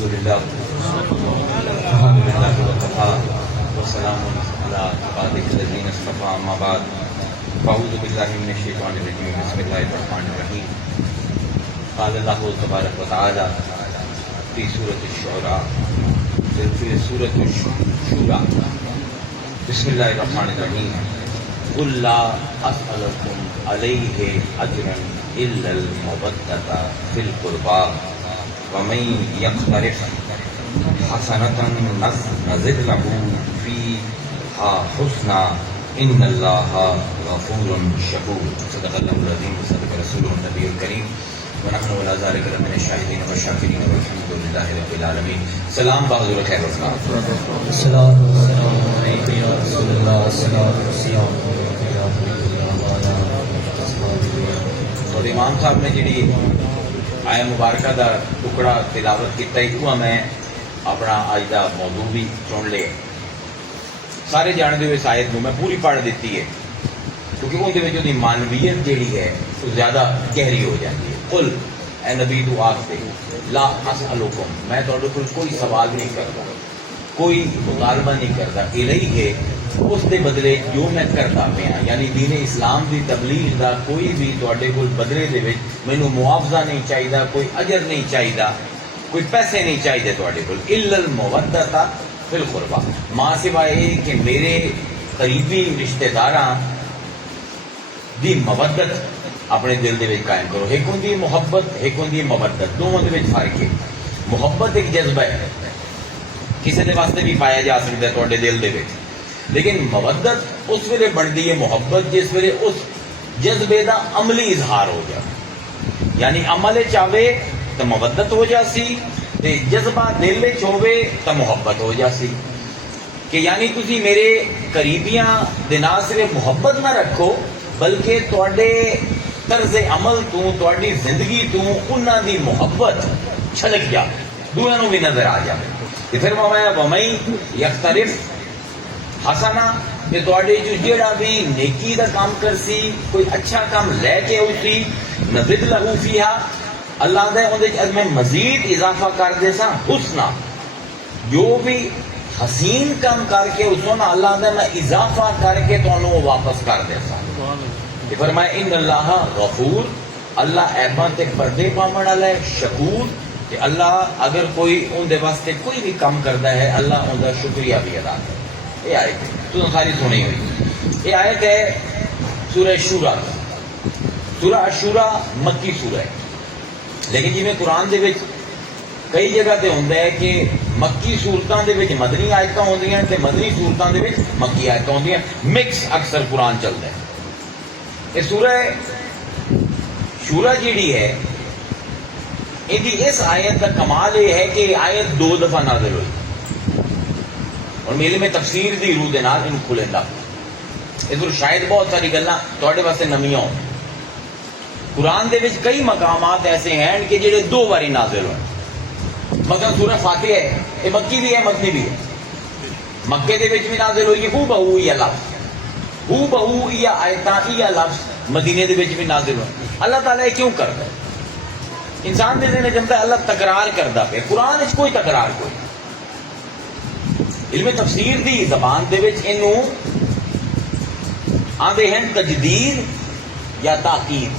لله وكفى وسلام على عباده الذين اصطفى اما بعد فاعوذ بالله من الشيطان الرجيم بسم الله الرحمن الرحيم قال الله تبارك وتعالى في سورة الشعراء في سورة الشورى بسم الله الرحمن الرحيم قل لا أسألكم عليه أجرا إلا المودة في القربى ومن يقترف حسنة نزد له فيها حسنا إن الله غفور شكور صدق الله العظيم وصدق رسوله النبي الكريم ونحن على ذلك من الشاهدين والشاكرين والحمد لله رب العالمين. سلام بحضور خیر اسلام. السلام علیکم یا رسول اللہ. السلام علیکم. اور امام صاحب نے جڑی آیا مبارکہ دا ٹکڑا تلاوت کیتا ہے وہ میں اپنا اج دا موضوع بھی چن لے. سارے جانتے ہوئے اس آیت میں پوری پڑھ دیتی ہے کیونکہ اندر مانویت جیڑی ہے وہ زیادہ گہری ہو جاتی ہے. قل اے نبی تو آخ دے لا اسألکم میں تہاڈے کول کوئی سوال نہیں کرتا کوئی مطالبہ نہیں کرتا الیہ اس دے بدلے جو میں کرتا پیا یعنی دین اسلام دی تبلیغ دا کوئی بھی تہاڈے کول بدلے دے وچ مینوں معاوضہ نہیں چاہیدا کوئی اجر نہیں چاہیدا کوئی پیسے نہیں چاہیے تہاڈے کول الا المودۃ فی القربى ماں سوائے یہ کہ میرے قریبی رشتہ داراں دی مودت اپنے دل دے وچ قائم کرو. ایک ہوندی محبت ایک ہوندی مودت دونوں دے وچ فرق ہے. محبت ایک جذبہ ہے کسی دے واسطے بھی پایا جا سکتا ہے تہاڈے دل دے وچ لیکن مودت اس ویلے بنتی ہے محبت جس ویلے اس جذبے دا عملی اظہار ہو جائے یعنی عمل چاہے تو مودت ہو جاسی تے جذبہ دل وچ ہوے تو محبت ہو جاسی کہ یعنی تسی میرے قریبیاں دے نہ صرف محبت نہ رکھو بلکہ تواڈے طرز عمل تو تواڈی زندگی تو انہاں دی محبت چھلک جا دوسروں بھی نظر آ جائے. پھر فرمایا وَمَن يَقْتَرِفْ حسنا کہ تواڈے جو جیڑا بھی نیکی دا کام کرسی کوئی اچھا کام لے کے اوسی نزد لہو فیہا اللہ دے اندے میں مزید اضافہ کر دے سا حسنا جو بھی حسین کام کر کے اسوں نا اللہ دے میں اضافہ کر کے تانوں واپس کر دے سا. یہ فرمایا ان اللہ غفور اللہ عیباں تے پردے پاون والا ہے شکور کہ اللہ اگر کوئی ان دے واسطے کوئی بھی کام کرتا ہے اللہ ان کا شکریہ بھی ادا کرے. یہ آیت تو ساری سنی ہوئی. یہ آیت ہے سورہ شورا. سورہ شورا مکی سورہ ہے لیکن جی میں قرآن دے وچ کئی جگہ تے ہوندا ہے کہ مکی صورتاں دے وچ مدنی آیتاں ہوندیاں تے مدنی صورتاں دے وچ مکی آیتاں ہوندیاں مکس اکثر قرآن چلدا ہے. یہ سورہ شورا جیڑی ہے اس آیت کا کمال یہ ہے کہ آیت 2 دفعہ نازل ہوئی اور میرے میں تفسیر دی روح دے نال انہوں کھلیندا اس پر شاید بہت ساری گلاں تواڈے واسطے نمیاں ہون. قرآن دے وچ کئی مقامات ایسے ہیں کہ جڑے 2 باری نازل ہوئے. مثلا سورہ فاتحہ ہے یہ مکی بھی ہے مدنی بھی ہے. مکے دے وچ بھی نازل ہوئی ہو بہو یہ لفظ ہو بہو یہ آیتاں یہ لفظ مدینے دے وچ بھی نازل ہوئے. اللہ تعالیٰ یہ کیوں کرتا ہے؟ انسان دے ذہن جمتا ہے اللہ تکرار کرتا پہ. قرآن وچ کوئی تکرار کوئی علم تفسیر دی زبان دے وچ انہوں آندے ہیں تجدید یا تاکید.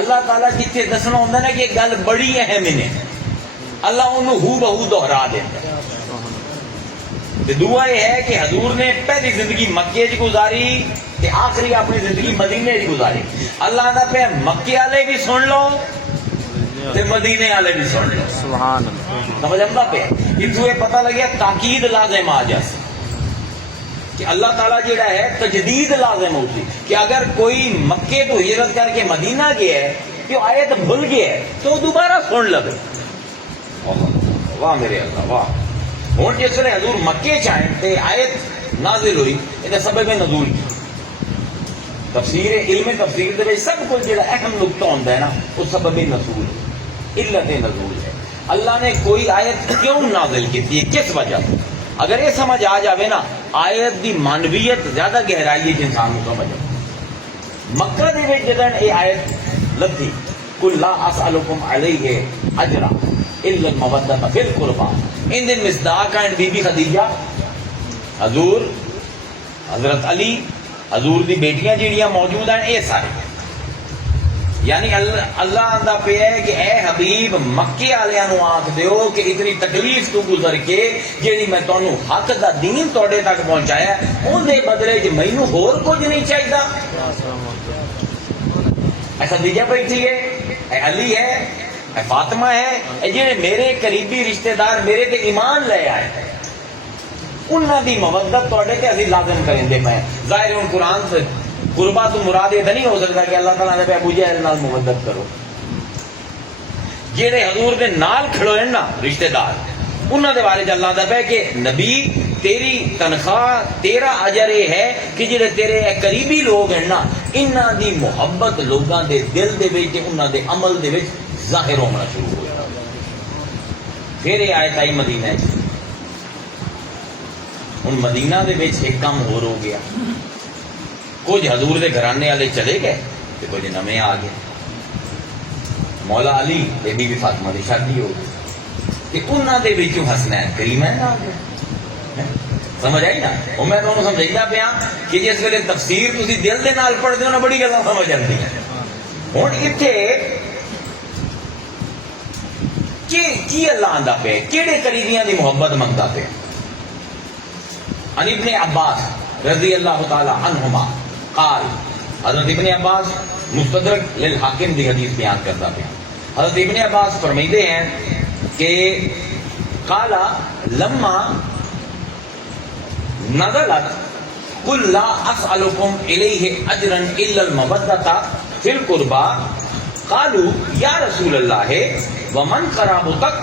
اللہ تعالیٰ جتنے دسنا ہوتا ہے نا کہ گل بڑی اہم ہے اللہ انہوں ہو بہو دہرا دیتا ہے. دعا یہ ہے کہ حضور نے پہلی زندگی مکے چ گزاری تے آخری اپنی زندگی مدینے چ گزاری. اللہ دا پہ مکے والے بھی سن لو تے مدینے والے بھی سن لو. سبحان اللہ. سمجھ آتا پہ اتوں یہ پتہ لگیا تاکید لازم آ جاسی کہ اللہ تعالیٰ جڑا ہے تجدید لازم ہوتی کہ اگر کوئی مکے تو ہجرت کر کے مدینہ گیا ہے کہ آیت بھول گیا ہے تو دوبارہ سن لگے. واہ میرے اللہ واہ. ہوں جس طرح حضور مکے چاہیں تے آیت نازل ہوئی یہ سبب نزول کی تفسیر علم تفسیر دے سب کچھ جڑا اہم نقطہ ہوتا ہے نا وہ سبب نزول علت نزول ہے. اللہ نے کوئی آیت کیوں نازل کی ہے کس وجہ سے اگر یہ سمجھ آ جاوے نا آیت دی مانویت زیادہ گہرائی ہے انسان کو سمجھ آئے. مکہ دے وچ جدن یہ آیت لبھی قل لا اسألکم علیہ اجرا الا المودۃ فی القربى. ان دے مصداق ہیں بی بی خدیجہ، حضور حضرت علی، حضور دی بیٹیاں جڑیاں موجود ہیں، اے سارے. یعنی اللہ آندا پیا ہے کہ اے حبیب مکے والےاں نو آکھ دیو کہ اتنی تکلیف تو گزر کے جیڑی میں تانوں حق دا دین تواڈے تک پہنچایا اون دے بدلے چ مینوں ہور کچھ نہیں چاہیدا. اے خدیجہ بیٹھی ہے، اے علی ہے، اے فاطمہ ہے، اے جڑے میرے قریبی رشتہ دار میرے تے ایمان لے آئے انہاں دی مودت تواڈے تے اسی لازم کریں دے پے. ظاہر ہن قرآن سے قربا تو مراد یہ نہیں ہو سکتا کہ اللہ تعالیٰ نے ابو جہل نال مودت کرو. جہے حضور دے نال کھڑوئے نا رشتہ دار انہاں دے بارے اللہ دا پہ کہ نبی تیری تنخواہ تیرا اجر یہ ہے کہ جڑے تیرے قریبی لوگ ہیں نا انہاں دی محبت لوگاں دے دل دے وچ انہاں دے عمل دے وچ ظاہر ہونا شروع ہو جائے. پھر یہ آیت آئی مدینہ چ. ہن مدینہ دے وچ ایک کام ہور ہو گیا. کچھ حضور دے گھرانے والے چلے گئے تو کچھ نمے آ گئے. مولا علی تے بی بی فاطمہ دی شادی ہو گئی کہ انہاں دے وچوں حسنین کریمین آ گئے. سمجھ آئی نا؟ اور میں تمہیں سمجھائی پیا کہ جس ویلے تفسیر تسی دل دے نال پڑھتے ہو نا بڑی گلاں سمجھ آتی ہیں. ہن ایتھے کی اللہ آندا پیا کیڑے قریبیاں دی محبت منگدا پیا. عن ابن عباس رضی اللہ تعالی عنہما قال، حضرت ابن عباس مستدرک للحاکم دی حدیث بیان کرتا پیا. حضرت ابن عباس فرمیدے ہیں کہ قال لما نزلت قل لا اسألكم الیہ اجرا الا المودۃ فی القربى قالوا یا رسول اللہ ومن قرابتک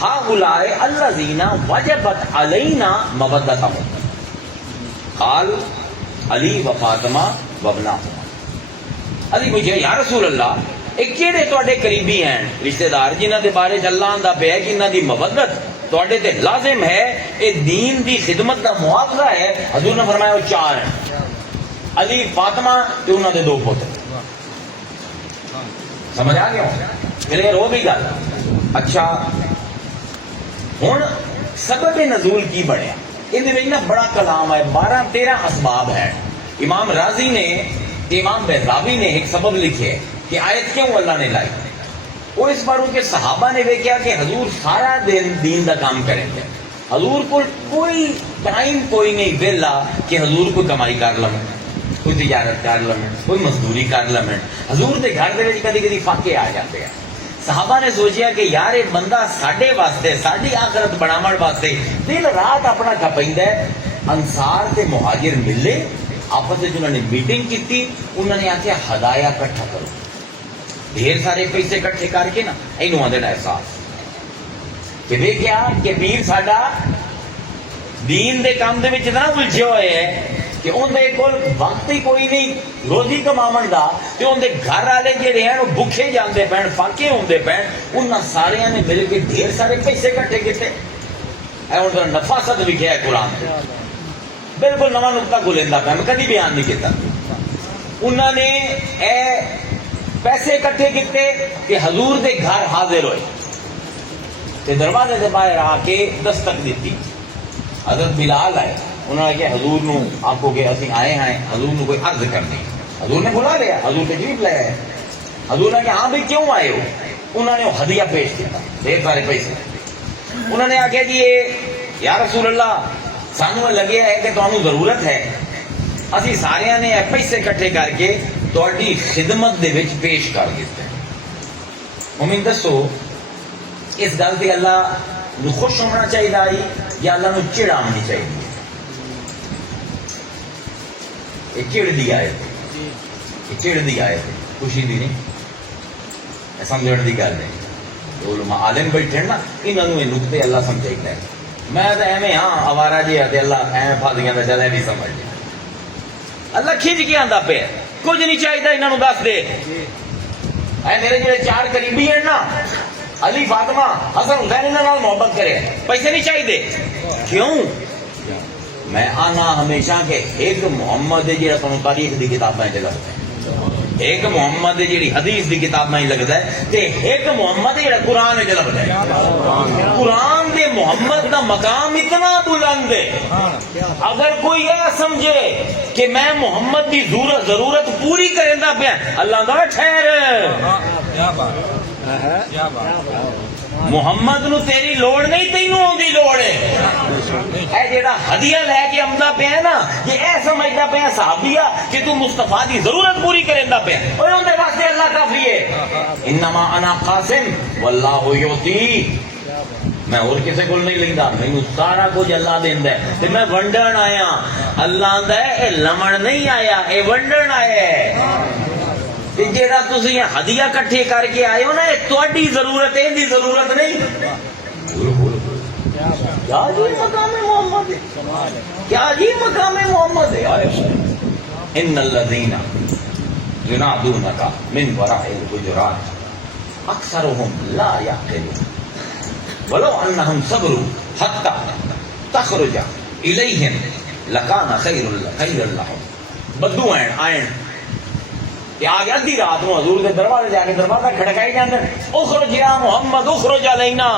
هؤلاء الذین وجبت علینا مودتهم. قال علی و فاطمہ وابناہما. علی پوچھے یا رسول اللہ ایک کیڑے تواڈے قریبی ہیں رشتہ دار جنہاں دے بارے اللہ آندا پیا کہ انہاں دی مودت تواڈے تے لازم ہے، اے دین دی خدمت دا معاوضہ ہے. حضور نے فرمایا وہ چار ہیں، علی، فاطمہ تے انہاں دے دو پتر. سمجھ آ گیا؟ کلیئر ہو گئی گل؟ اچھا ہن سبب نزول کی بنیا؟ یہ نا بڑا کلام ہے، 12-13 اسباب ہے. امام راضی نے امام بہزاوی نے ایک سبب لکھے کہ آیت کیوں اللہ نے لائی. وہ اس باروں کے صحابہ نے دیکھا کہ حضور سارا دن دین دا کام کریں گے. حضور کو کوئی ٹائم کوئی نہیں ویلا کہ حضور کو کمائی کر لیں، کوئی تجارت کر لیں، کوئی مزدوری کر لیں. حضور دے گھر دے وچ کدی کدی فاقے آ جاتے ہیں. صحابہ نے سوچیا کہ یار یہ بندہ ساڈے واسطے ساڈی آخرت بناون واسطے دن رات اپنا کھپیندا ہے. انصار تے مہاجر ملے، آپس میں انہوں نے میٹنگ کی. انہوں نے آخیا ہدایا کٹھا کرو، ڈھیر سارے پیسے کٹھے کر کے نا اینوں آندے نا احساس کہ ویکھیا کہ پیر ساڈا دین دے کام دے وچ اتنا الجھے ہوئے ہے کہ ان دے کول وقت ہی کوئی نہیں روزی کماون دا، تے ان دے گھر والے جڑے ہیں وہ بھوکے جاندے پین، فاقے ہوندے پین. انہاں ساریاں نے مل کے ڈھیر سارے پیسے کٹھے کیتے. اے ہن ذرا نفاست لکھیا ہے قرآن تے، بالکل نواں نقطہ کھلیندا پیا، میں کدی بیان نہیں کیتا. انہوں نے اے پیسے کٹھے کیتے کہ حضور دے گھر حاضر ہوئے تے دروازے دے باہر آ کے دستک دیتی. حضرت بلال آئے، انہوں نے کہا حضور نو آپ کو کہ اسی آئے ہیں حضور نو کوئی عرض کرنی. حضور نے بلا لیا، حضور تشریف لے آئے. حضور نے کہا ہاں بھائی کیوں آئے ہو؟ انہوں نے ہدیہ پیش کیا، ڈھیر سارے پیسے. انہوں نے آخیا جی یا رسول اللہ سانو لگیا ہے کہ تمہیں ضرورت ہے، اسی سارے نے پیسے کٹھے کر کے تہاڈی خدمت دے وچ پیش کر دیتے. مومن دسو اس گل تے اللہ نو خوش ہونا چاہیے یا اللہ نو چڑ آنی چاہیے؟ یہ چڑ دی آئے تھے، یہ چڑ دی آئے تھے، خوشی دی نہیں، سمجھنے دی گل نہیں. علماء عالم بیٹھے نا انہوں نے نقطے اللہ سمجھائیتا ہے. میں تو ایویں ہاں اوارا جی ہے اللہ ایویں فاضیاں تو چل بھی سمجھ لیا. اللہ کھچ کے آندا پہ کچھ نہیں چاہیے انہوں دس دے. اے میرے جڑے چار قریبی ہیں نا علی، فاطمہ، حسن، حسین، انہوں نے محبت کرے، پیسے نہیں چاہیے. کیوں؟ میں آنا ہمیشہ کہ ایک محمد ہے جہاں تمہیں تاریخ کی کتابیں لگتے ہیں. ایک محمد جیڑی حدیث دی کتاب میں لگتا ہے تے ایک محمد جیڑا قرآن وچ لگتا ہے. قرآن دے محمد دا مقام اتنا بلند ہے اگر کوئی یہ سمجھے کہ میں محمد دی ضرورت پوری کریندا پیا اللہ دا ٹھہر محمد نو تیری لوڑ نہیں تینوں آندی لوڑ ہے. اے جیڑا ہدیہ لے کے آمدا پیا ہے نا یہ اے سمجھدا پیا صحابیہ کہ تو مصطفیٰ دی ضرورت پوری کریندا پیا اوے اون دے واسطے اللہ کافی ہے. انما انا قاسم واللہ یعطی میں اور کسے کول نہیں لیندا مینوں سارا کچھ اللہ دیندا ہے تے میں ونڈن آیا اللہ دا اے لمن نہیں آیا اے ونڈن آیا ہے. جیڑا تسی ہدیہ کٹھے کر کے آئے ہو نا یہ تہاڈی ضرورت ہے دی ضرورت نہیں. کیا جی مقام محمد ہے کیا جی مقام محمد ہے. ان الذین ینادونک من وراء الحجرات اکثرهم لا یعقلون ولو انهم صبروا حتى تخرج الیہم لکان خیر لهم. بدو آئین کہ آگے ادھی رات میں حضور کے دروازے جا کے دروازہ کھڑکائی جاندے اخرج یا محمد اخرج علینا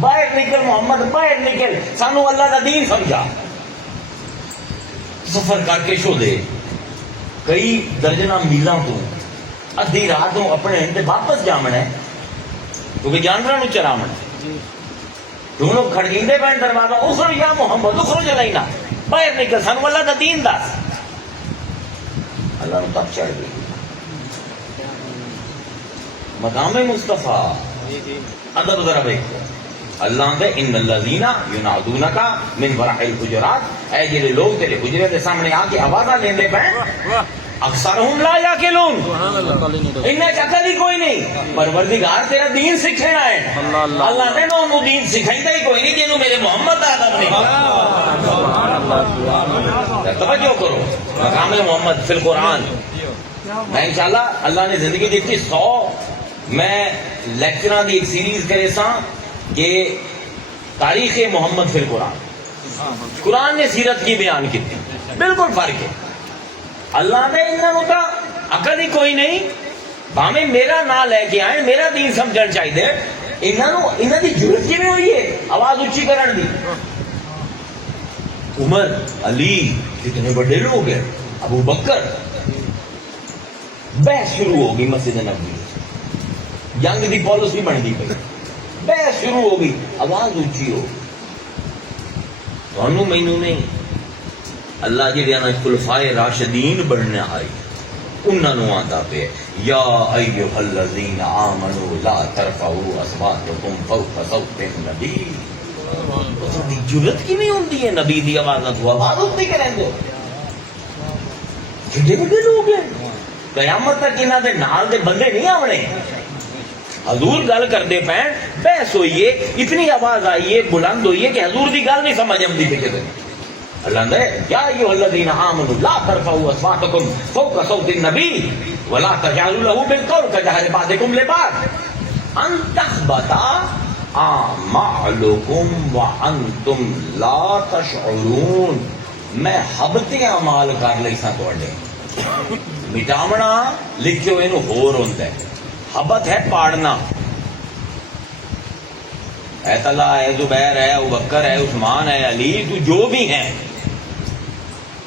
باہر نکل محمد باہر نکل سانو اللہ دا دین سمجھا. سفر کر کے شو دے کئی درجنہ میلاں تو ادھی رات میں اپنے ہندے واپس جامنا ہے کیونکہ جانوراں نو چراونا ہے. دونوں کھڑکیندے پہن دروازہ اخرج یا محمد اخرج علینا باہر نکل سانو اللہ دا دین دس. اللہ نے تب چڑھ گئی مقام مصطفیٰ ادب ذرا دیکھو اللہ دے ان الذین ینادونک من وراء الحجرات اے جڑے لوگ تیرے حجرے دے سامنے آ کے آوازاں لیندے پے اکثرهم لا یاکلون انہیں عقل ہی کوئی نہیں. پروردگار تیرا دین سکھنا ہے اللہ نے انہوں دین سکھائیتا ہی کوئی نہیں جنہوں میرے محمد آدم نے. توجہ کرو مقام محمد فی القرآن. میں انشاءاللہ اللہ نے زندگی دیتی 100 میں لیکچراں دی ایک سیریز کرے سا کہ تاریخ محمد فی القرآن. قرآن نے سیرت کی بیان کی بالکل فرق ہے. اللہ نے انہوں کا عقل ہی کوئی نہیں بھاویں میرا نام لے کے آئے میرا دین سمجھنا چاہیے انہوں کی ضرورت کی ہوئی ہے آواز اچھی کرن دی. عمر علی کتنے بڑے لوگ ہیں ابو بکر بحث شروع ہوگی مسجد نبوی جنگ دی پالیسی بن گئی پئی بحث شروع ہوگی آواز اچھی ہو تھانوں مینوں نہیں اللہ جڑے نا خلفائے راشدین بننا آئی انہاں نوں آندا پے یا ایھا الذین آمنوا لا ترفعوا اصواتکم فوق صوت النبی. تہاڈی جرأت کیویں ہوندی ہے نبی دی آواز تو آواز اونچی کریں دے جڑے بڑے لوگ ہیں قیامت تک انہاں دے نال دے بندے نہیں آونے. حضور گل کردے پین بحث ہوئی ہے اتنی آواز آئی ہے بلند ہوئی ہے کہ حضور دی گل نہیں سمجھ آندی پئی کدے. اللہ نے یا ایھا الذین آمنوا لا ترفعوا اصواتکم فوق صوت النبی ولا تجهروا له بالقول كجهر بعضکم لبعض ان تحبط اعمالکم وانتم لا تشعرون. میں حبط اعمال کر لئی سا تواڈے مٹاونا لکھیو اینو ہور ہوندا ہے. حبط ہے پاڑنا. اے طلحہ ہے زبیر ہے ابوبکر ہے عثمان ہے علی تو جو بھی ہیں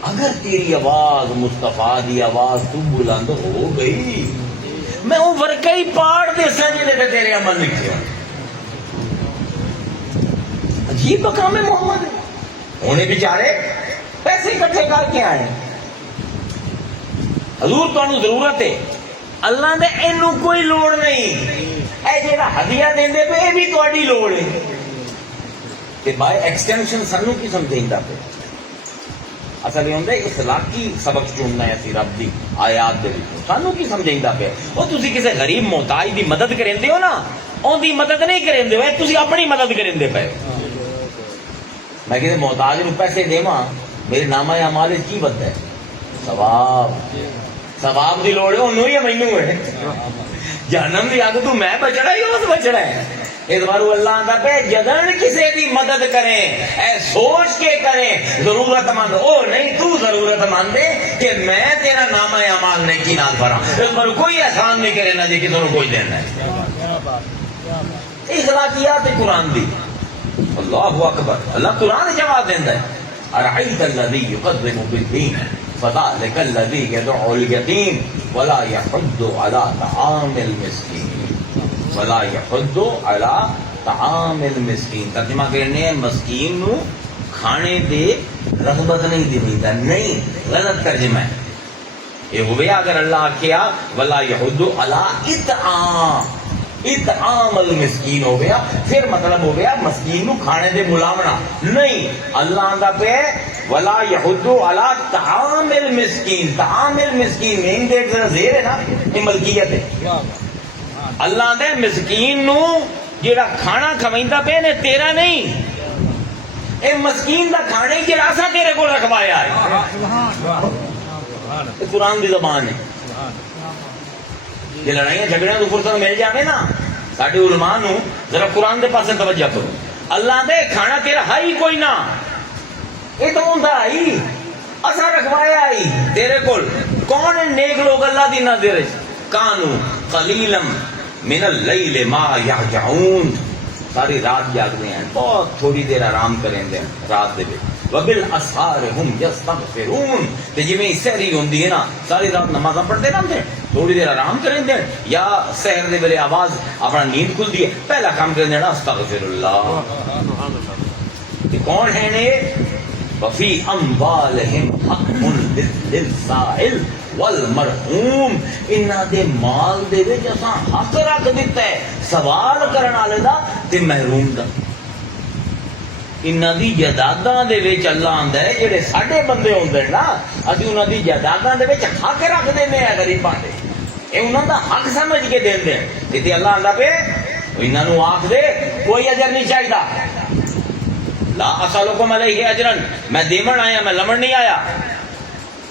اگر تیری آواز مصطفیٰ دی آواز تو بلند ہو گئی میں وہ ورقہ ہی پاڑ دے سا جلے تے تیرے عمل لکھے ہوں. عجیب مقام محمد ہونے بیچارے پیسے اکٹھے کر کے آئے. حضور تو انہوں ضرورت ہے اللہ نے اینو کوئی لوڑ نہیں. اے جیڑا ہدیہ دیندے پہ اے بھی تہاڈی لوڑ ہے تے بائی ایکسٹینشن سانوں کی سمجھیندا پہ اصل یہ ہوندا ہے اخلاقی سبق چننا ہے اسی رب دی آیات دے وچوں سانوں کی سمجھیندا پہ. او تسی کسے غریب محتاج دی مدد کریندے ہو نا اون دی مدد نہیں کریندے ہو تسی اپنی مدد کریندے پے. میں کسے محتاج نوں پیسے دیواں میرے نامہ اعمال وچ کی بندا ہے ثواب دی لوڑ ہے اونوں ہی مینوں ہے. جہنم دی اگ تو میں بچنا ہی اس بچنا ہے اس بار اللہ آتا پہ جدن کسی کی مدد کریں اے سوچ کے کریں ضرورت مند او نہیں تو ضرورت مند ہے کہ میں تیرا نام اعمال نہیں کی نال بھرا اس بار کوئی احسان نہیں کرے نہ جی کسی کو کوئی دینا ہے اخلاقیات قرآن دی اللہ اکبر اللہ قرآن جواب دینا ہے ارأیت الذی یقدم بالدین فذلک الذی یدعو الیتیم ولا یحض علی طعام المسکین ولا یحض علی طعام المسکین ترجمہ کرنے مسکین نو کھانے دے رغبت نہیں دیتا نہیں غلط ترجمہ ہے یہ ہوئے اگر اللہ کیا ولا یحض علی اطعام المسکین ہو گیا پھر مطلب ہو گیا مسکین نو کھانے دے ملاونا نہیں اللہ آندا پہ ولا یحض علی طعام المسکین طعام المسکین میں ان دیکھ ذرا زیر ہے نا یہ ملکیت ہے اللہ آندا ہے مسکین نو جیڑا کھانا کھویندا پہ نے تیرا نہیں اے مسکین دا کھانے جیڑا اسا تیرے کول رکھوایا ہے قرآن دی زبان ہے یہ لڑائیاں جھگڑیاں تو فرصت مل جاوے نا ساڈے علماء نو ذرا قرآن دے پاسے توجہ کرو اللہ دے کھانا تیرا ہائی کوئی نہ یہ تو ہوندا ہی اسا رکھوایا ہی تیرے کول کون ہے نیک لوگ اللہ دی نظر وچ کانو قلیلا من اللیل ما یہجعون ساری رات جاگتے ہیں بہت تھوڑی دیر آرام کریں دیں رات دے وچ وبالاسحار هم یستغفرون تے جویں سحری ہوندی ہے نا ساری رات نماز پڑھتے رہتے ہیں تھوڑی دیر آرام کریں دیں یا سحر دے ویلے آواز اپنا نیند کھلتی ہے پہلا کام کریں دینا استغفر اللہ کہ کون ہے نے وفی اموالہم حق للسائل والمرحوم انہاں دے مال دے وچ اساں حق رکھ دتا ہے سوال کرن والے دا تے محروم دا انہاں دی جائیداداں دے وچ اللہ آندا ہے جڑے ساڈے بندے ہوندے نا اسی انہاں دی جائیداداں دے وچ حق رکھ دینے ہیں غریباں دے اے انہاں دا حق سمجھ کے دیندے ہیں تے اللہ آندا پہ انہاں نو آکھ دے کوئی اجر نہیں چاہیدا لا اسالکم علیہ اجرن میں دیمن آیا میں لمن نہیں آیا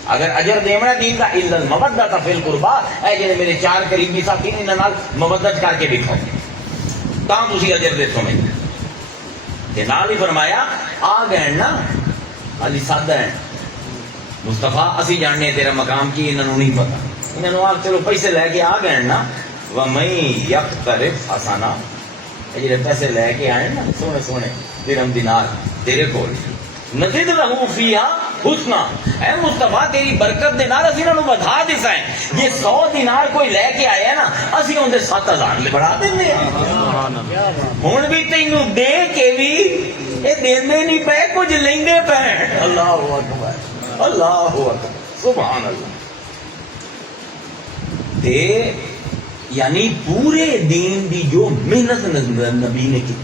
اگر اجر دیمنا دین کا الا المودۃ فی القربا اے جڑے میرے چار قریبی ساتھی نے انہاں نال مودت کر کے دکھاؤ تاں تسی اجر دے سو میں تے نال ہی فرمایا آ گئے نا علی سادہ ہیں مصطفیٰ اسی جاننے تیرا مقام کی انہاں نوں نہیں پتا انہاں نوں آ چلو پیسے لے کے آ گئے نا وَمَن یقترف حسنا جڑے پیسے لے کے آئے نا سونے سونے درہم دینار تیرے کول نزد لہو فیہا حسنا اے مصطفیٰ تیری برکت دے نال اسی انہاں نوں ودھا دسائیں یہ 100 دینار کوئی لے کے آیا نا اسی اون دے 7000 لے بڑھا دیندے ہن بھی تینوں دے کے بھی اے دیندے نہیں پے کچھ لیندے پے اللہ اکبر اللہ اکبر سبحان اللہ تے یعنی پورے دین دی جو محنت نبی نے کی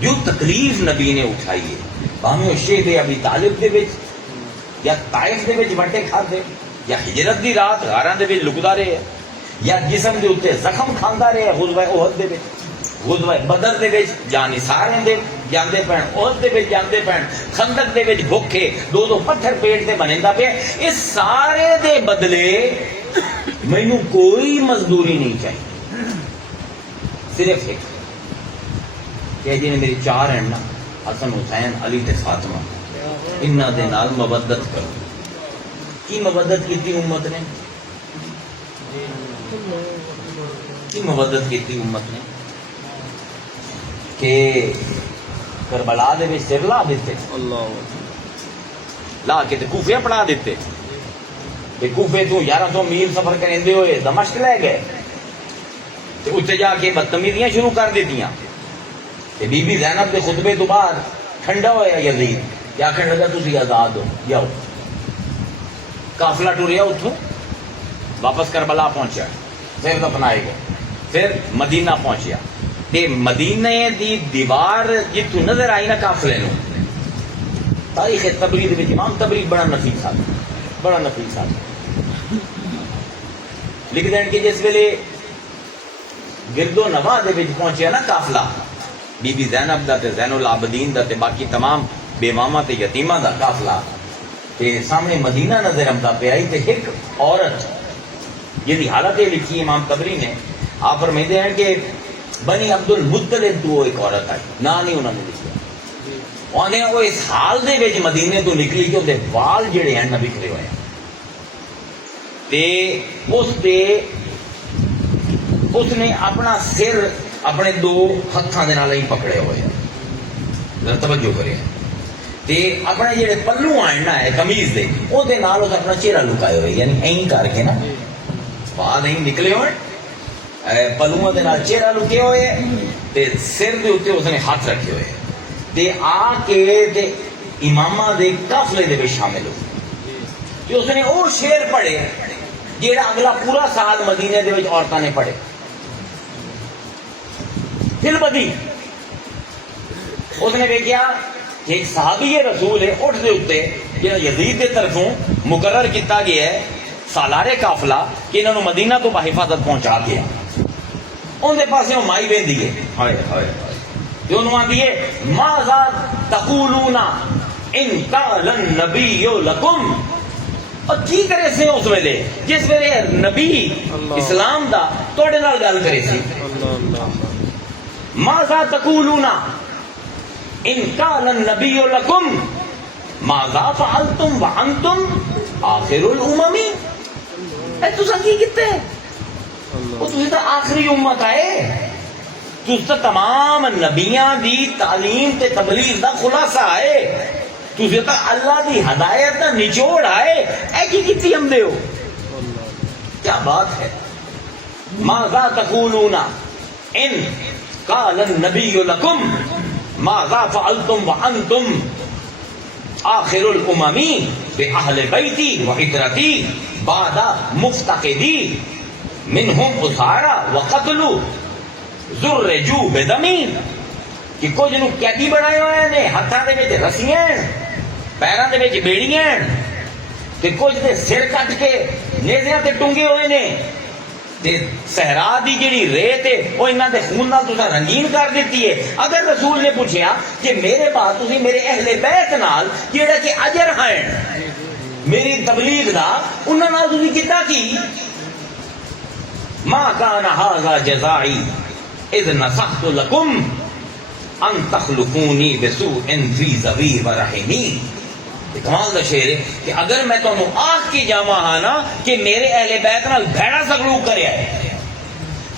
جو تکلیف نبی نے اٹھائی ہے بھاویں شیخ ابی طالب دے وچ یا طائف دے وچ وٹے کھاندے یا ہجرت دی رات غاراں دے وچ لکدا رہے یا جسم دے اوتے زخم کھاندا رہے غزوہ احد دے وچ غزوہ بدر دے وچ جان سارے دے جاندے پین احد دے وچ جاندے پین خندق دے وچ بھوکے دو پتھر پیٹ تے بنیندا پیا اس سارے دے بدلے مینوں کوئی مزدوری نہیں چاہیے صرف ایک کہ جنہیں میری چار ہیں نا حسن حسین علی تے فاطمہ انہاں دے نال مودت کرو کی مودت کیتی امت نے کی مودت کیتی امت نے کہ کربلا دے وچ سر لا دیتے لا کے تے کوفے پڑھا دیتے تے کوفے تو 1100 میل سفر کریندے ہوئے دمشق لے گئے تے اتنے جا کے بدتمیزیاں شروع کر دیتیاں تے بی بی زینب دے خطبے تو بعد ٹھنڈا ہویا یزید کیا آخر لگا تسی آزاد ہو جاؤ قافلہ ٹریا اتوں واپس کربلا پہنچا پھر دفنائے گئے پھر مدینہ پہنچیا تے مدینے دی دیوار جتوں نظر آئی نا قافلے نو تاریخ تبری دے وچ امام تبری بڑا نفیس آدمی لکھ دین کہ جس ویلے گرد و نواح دے وچ پہنچیا نا قافلہ بی بی زینب دا تے زین العابدین دا تے باقی تمام بیواواں تے یتیماں دا قافلہ تے سامنے مدینہ نظر آمدا پیا تے ایک عورت جہی حالت یہ لکھی امام تبری نے آپ فرماتے ہیں کہ بنی عبد المطلب تو ایک عورت آئی نہ نہیں انہوں نے لکھا آدھے وہ اس حال دے وچ مدینے تو نکلی کہ اندر وال جڑے ہیں نہ بکھرے ہوئے ہیں تے اس نے اپنا سر اپنے دو ہتھاں دے نال ہی پکڑے ہوئے ہیں ذرا توجہ کرے تے اپنے جڑے پلو آئے نا کمیز دے او دے نال اس اپنا چہرہ لکائے ہوئے یعنی این کر کے نا وال نہیں نکلے ہوئے پلوؤں دے نال چہرہ لکے ہوئے تے سر دے اوتے اس نے ہاتھ رکھے ہوئے تے آ کے تے امامہ دے قافلے دے وچ شامل ہو تے اس نے او شعر پڑھے جیڑا اگلا پورا سال مدینے دے وچ عورتاں نے پڑھے دل بدی اس نے دیکھا کہ ایک صحابی رسول ہے اٹھ دے اوتے جڑا یزید دے طرفوں مقرر کیتا گیا ہے سالار قافلہ کہ انہاں نو مدینہ تو بحفاظت پہنچا کے ان دے پاسے مائی ویندی ہے ہائے ہائے جو انہوں آندی ہے ماذا تقولون ان قال النبی لکم اور کی کرے سے اس ویلے جس ویلے نبی اسلام دا توڑے نال گل کرے سی ماذا تقولون ان قال النبی لکم ماذا فعلتم وانتم آخر الامم اے تساں کی کیتے وہ تسی تو آخری امت آئے تسی تو تمام نبیاں دی تعلیم تے تبلیغ دا خلاصہ آئے تسی تو اللہ دی ہدایت دا نچوڑ آئے اے کی کیتی ہم دے ہو کیا بات ہے ماذا تقولون ان قال النبی لکم ماذا فعلتم وانتم آخر الامم باہل بیتی وعطرتی بعد مفتقدی منہم اسارا وقتلوا زرجوا بدمی کہ کچھ نو قیدی بنائے ہوئے نے ہتھاں دے وچ رسیاں پیراں دے وچ بیڑیاں تے کچھ دے سر کٹ کے نیزیاں تے ٹنگے ہوئے نے تے صحرا دی جڑی ریت ہے وہ انہاں دے خون نال تساں رنگین کر دیتی ہے اگر رسول نے پوچھیا کہ میرے بعد تسی میرے اہل بیت نال جڑا کہ اجر ہیں میری تبلیغ دا انہاں نال تسی کیتا کی ما کان ھذا جزائی اذ نصحت لکم ان تخلفونی بسوء فی ذوی ورحمی کمال دا شعر ہے کہ اگر میں تمہیں آخ کی جاواں ہاں نا کہ میرے اہل بیت نال بھڑا سلوک کرے ہے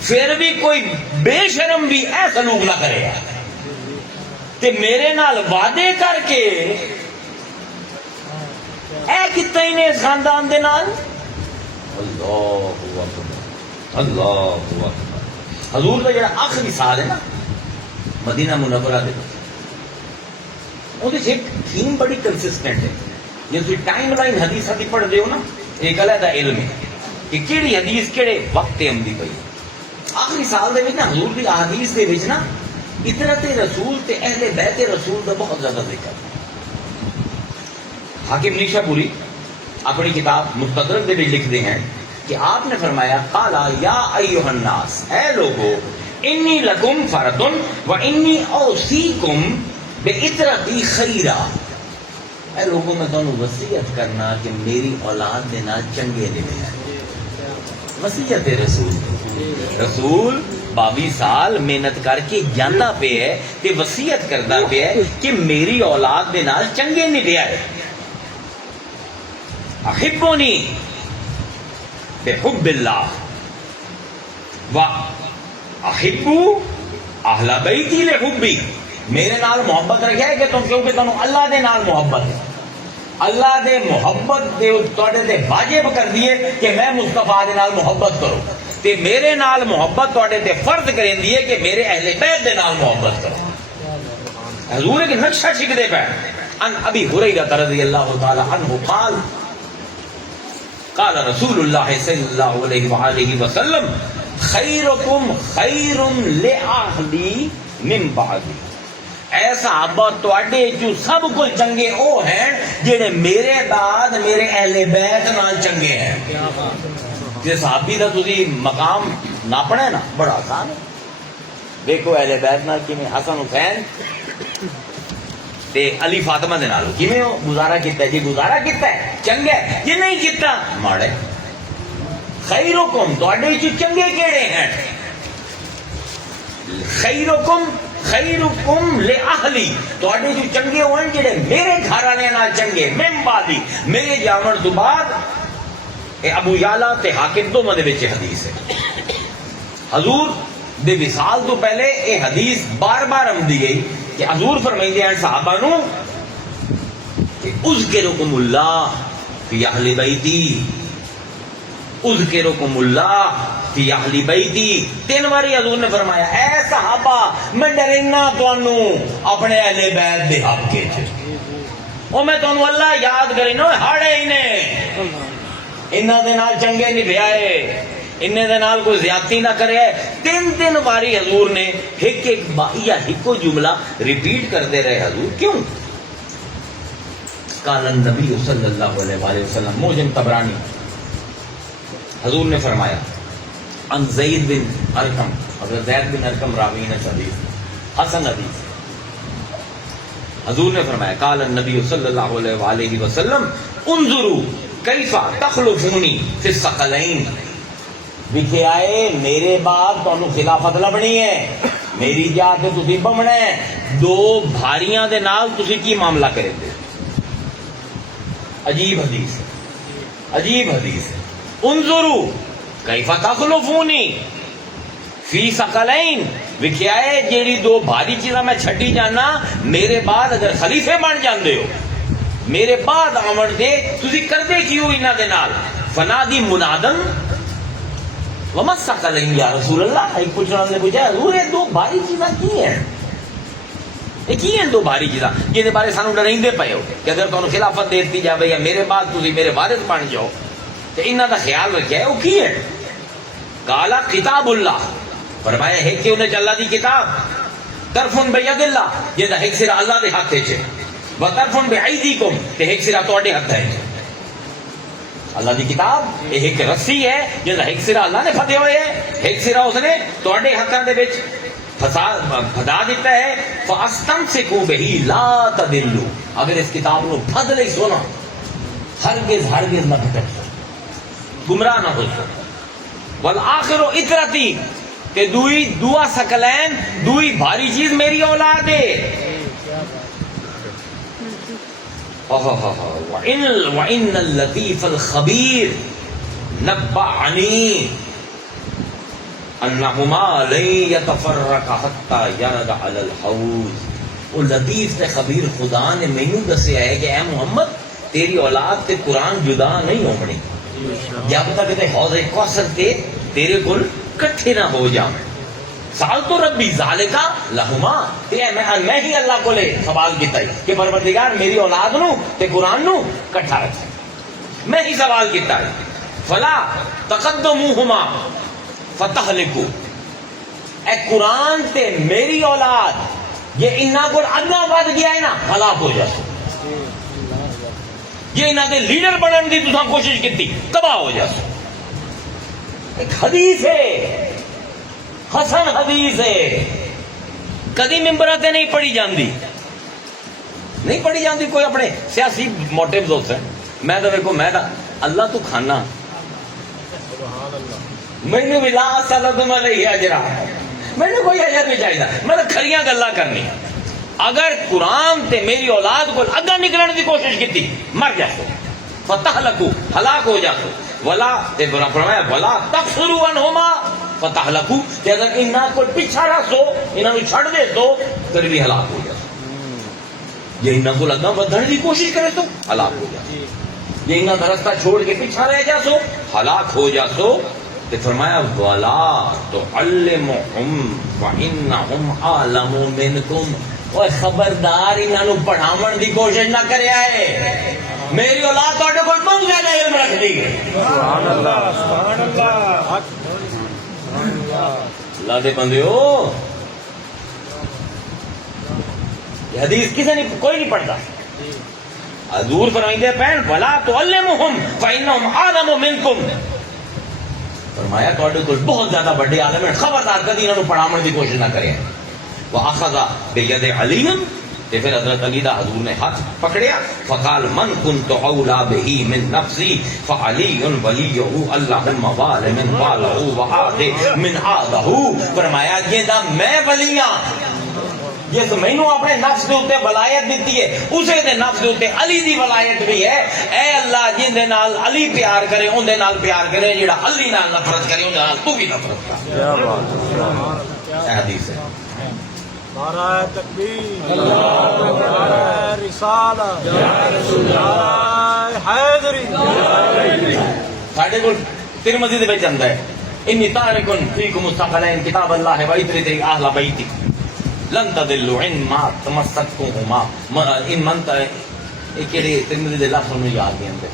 پھر بھی کوئی بے شرم بھی اے سلوک نہ کرے ہے کہ میرے نال وعدے کر کے اے کتنے نے اس خاندان دے نال اللہ اکبر اللہ اکبر حضور کا جڑا آخری سال ہے نا مدینہ منورہ دے ایک تھیم بڑی کنسسٹنٹ ہے جس کی ٹائم لائن حدیث دی پڑھ دے ہو نا ایک علیحدہ علم ہے کہ کیڑی حدیث کیڑے وقت تے عملی پئی آخری سال دے وچ نا حضور دی احادیث دے وچ نا اطرت رسول تے اہل بیت رسول دا بہت زیادہ ذکر حاکم نیشا پوری اپنی کتاب مستدرک دے وچ لکھتے ہیں کہ آپ نے فرمایا قالا یا ایھا الناس اے لوگو انی لکم فرد و انی اوصیکم بِعِطْرَتِی خَیْرًا اے لوگوں میں تانوں وصیت کرنا کہ میری اولاد دے نال چنگے نبی ہیں وصیت رسول 22 سال محنت کر کے جاندا پہ ہے تے وصیت کردا پہ ہے کہ میری اولاد دے نال چنگے نبی ہے احبونی بحب اللہ و احبو اہل بیتی لحبی میرے نال محبت رکھا ہے کہ تم کیونکہ تم اللہ دے نال محبت ہے اللہ دے محبت دے توڑے دے واجب کر دیے کہ میں مصطفیٰ دے نال محبت کروں تے میرے نال محبت توڑے دے فرض کریں دیے کہ میرے اہل بیت دے نال محبت کرو حضور ایک نقشہ چک دے پہ ان ابی ہریرہ رضی اللہ تعالی عنہ قال قال رسول اللہ صلی اللہ علیہ وآلہ وسلم خیرکم خیر لأہلی من بعدی اے صحابہ تواڈے جو سب کو چنگے او ہیں جڑے میرے بعد میرے اہل بیت نال چنگے ہیں جے صحابی دا تسی مقام ناپنا ہے نا بڑا آسان ہے دیکھو اہل بیت نال کیویں حسن حسین تے علی فاطمہ دے نال کیویں گزارا کیتا ہے جی گزارا کیتا ہے چنگا ہے جے نہیں کیتا ماڑے خیرکم تواڈے جو چنگے کیڑے ہیں خیرکم خیرکم لأہلی، تواڈے جو چنگے ہون جڑے میرے گھر والے نال چنگے، من بعدی، میرے جاون تو بعد. اے ابو یعلا تے حاکم دونوں دے وچ حدیث ہے. حضور دے وصال تو پہلے اے حدیث بار بار آمدی گئی کہ حضور فرمائندے ہیں صحابہ نو کہ اذکرکم اللہ فی اہل بیتی، اذکرکم اللہ فی اہل بیتی. 3 باری حضور نے فرمایا اے صحابہ میں ڈرینا تانوں اپنے اہل بیت دے حق کے او میں تانوں اللہ یاد کرینا ہاڑے ہی نے انہاں دے نال چنگے نہیں بھیائے، انہیں دے نال کوئی زیادتی نہ کرے. 3 باری حضور نے ایک یا ایکو جملہ ریپیٹ کرتے رہے. حضور کیوں؟ قال النبی صلی اللہ علیہ وآلہ وسلم، موجم طبرانی، حضور نے فرمایا ان زید بن ارقم، حضرت زید بن ارقم راوی نے حدیث حسن حدیث. حضور نے فرمایا قال النبی صلی اللہ علیہ وآلہ وسلم انظروا کیفا تخلفونی فی الثقلین، بکھے آئے میرے بعد تانوں خلافت لبنی ہے، میری جا کے تسی بمنا ہے، 2 بھاریاں دے نال تسی کی معاملہ کرے دے. عجیب حدیث ہے، عجیب حدیث ہے. انظروا کیف تخلفونی فی ثقلین، وکھے آئے جیڑی 2 بھاری چیزاں میں چھڈی جانا، میرے بعد اگر خلیفے بن جاندے ہو، میرے بعد آمن دے تسی کردے کیوں انہاں دے نال. فنادی منادن وما ثقلین یا رسول اللہ. ایک پوچھنا نے پوچھا حضور یہ 2 بھاری چیزاں کی ہیں؟ یہ کی ہیں 2 بھاری چیزاں جہدے بارے سانو ڈریندے پے ہو کہ اگر تانوں خلافت دے دی جاوے یا میرے بعد تسی میرے وارث بن جاؤ تے انہاں دا خیال رکھیا ہے، وہ کی ہے؟ قالا کتاب اللہ، فرمایا ہے کہ انہیں اللہ دی کتاب، طرفن بید اللہ جہدا ایک سرا اللہ دے ہاتھ ہے، و طرفن بعیدیکم تے ایک سرا تواڈے ہاتھ ہے. اللہ دی کتاب ایک رسی ہے جہدا ایک سرا اللہ نے پھدے ہوئے ہے، ایک سرا اس نے تواڈے ہاتھاں دے وچ پھدا دیتا ہے. فاستمسکوا بہ لا تضلوا، اگر اس کتاب نو پھد لئی سونا ہرگز ہرگز نہ بھٹک گمراہ نہ ہو. والآخر اطرتی، کہ دوئی دعا ثقلین، دوئی بھاری چیز میری اولاد ہے. وَإِنَّ اللَّطِيفَ الْخَبِيرَ نَبَّأَنِي أَنَّهُمَا لَن يَتَفَرَّقَا حَتَّى يَرَدَ عَلَى الْحَوْضِ. وہ لطیف تے خبیر خدا نے مینوں دسیا ہے کہ اے محمد تیری اولاد تے قرآن جدا نہیں ہونی جب تک تے حوض کوثر تے تیرے کول کٹھے نہ ہو جاویں. سال تو ربی ذالکا لہما، میں ہی اللہ کو لے سوال کیتا ہے کہ پروردگار میری اولاد نو تے قرآن نو کٹھا رکھے، میں ہی سوال کیتا ہے. فلا تقدموہما فتہلکو، اے قرآن تے میری اولاد یہ انہاں کو اگا ود گیا ہے نا ہلاک ہو جاسو. یہ انہاں دے لیڈر بنن دی تساں کوشش کیتی تباہ ہو جاسو. ایک حدیث ہے، حسن حدیث ہے، کدی ممبرہ تے نہیں پڑھی جاندی، نہیں پڑھی جاندی. کوئی اپنے سیاسی موٹیوز ہوتے ہیں. میں تو دیکھو میں اللہ تو کھانا مینوں بھی لا سلطم علیہ اجرا، مینوں کوئی اجر نہیں چاہیے، میں تو کھریاں گلاں کرنی. اگر قرآن تے میری اولاد کو اگا نکلنے کی کوشش کی مر جاسو، فتہلکو ہلاک ہو جاسو. ولا تے فرمایا ولا تقصروا عنہما فتہلکو، کہ اگر انہاں کو پیچھا رسو انہاں نو چھڑ دے تو پھر بھی ہلاک ہو جاسو. یہ انہاں کو اگا ودھن کی کوشش کرے تو ہلاک ہو جاسو، یہ انہاں دا رستہ چھوڑ کے پیچھا رہ جاسو ہلاک ہو جاسو. تے فرمایا ولا تعلمهم وانهم اعلم منکم، اور خبردار انہاں نو پڑھاون دی کوشش نہ کریا ہے، میری اولاد تواڈے کول بہت زیادہ علم رکھ دی ہے. سبحان اللہ سبحان اللہ. اللہ دے بندیو یہ حدیث کسی نے کوئی نہیں پڑھتا. حضور فرمائندے پہن ولا تعلمهم فانهم اعلم منکم، فرمایا تواڈے کول بہت زیادہ بڑے عالم ہیں، خبردار کدی انہاں نو پڑھاون دی کوشش نہ کرے. واخذ بید علی تے پھر حضرت علی دا حضور نے ہاتھ پکڑیا فقال من كنت اولا به من نفسی فعلی ولیہ اللہم وال من والہ وعاد من عادہ. فرمایا جیندہ میں ولی ہاں جس مینوں اپنے نفس دے اوتے ولایت دیتی ہے اسے دے نفس دے اوتے علی دی ولایت بھی ہے. اے اللہ جن دے نال علی پیار کرے اون دے نال پیار کرے, جڑا علی نال نفرت کرے اون دے نال تو بھی نفرت کر. کیا بات ہے, حدیث ہے. نعرہ تکبیر, نعرہ رسالت, نعرہ حیدری. ساڈے کول ترمذی دے وچ آندا ہے انی تارکن فیکم مستقلین کتاب اللہ و عترتی اہل بیتی لن تدلوا ان ما تمسکتموہما ان من کیڑے ترمذی دے لفظ نوں یاد نہیں آندے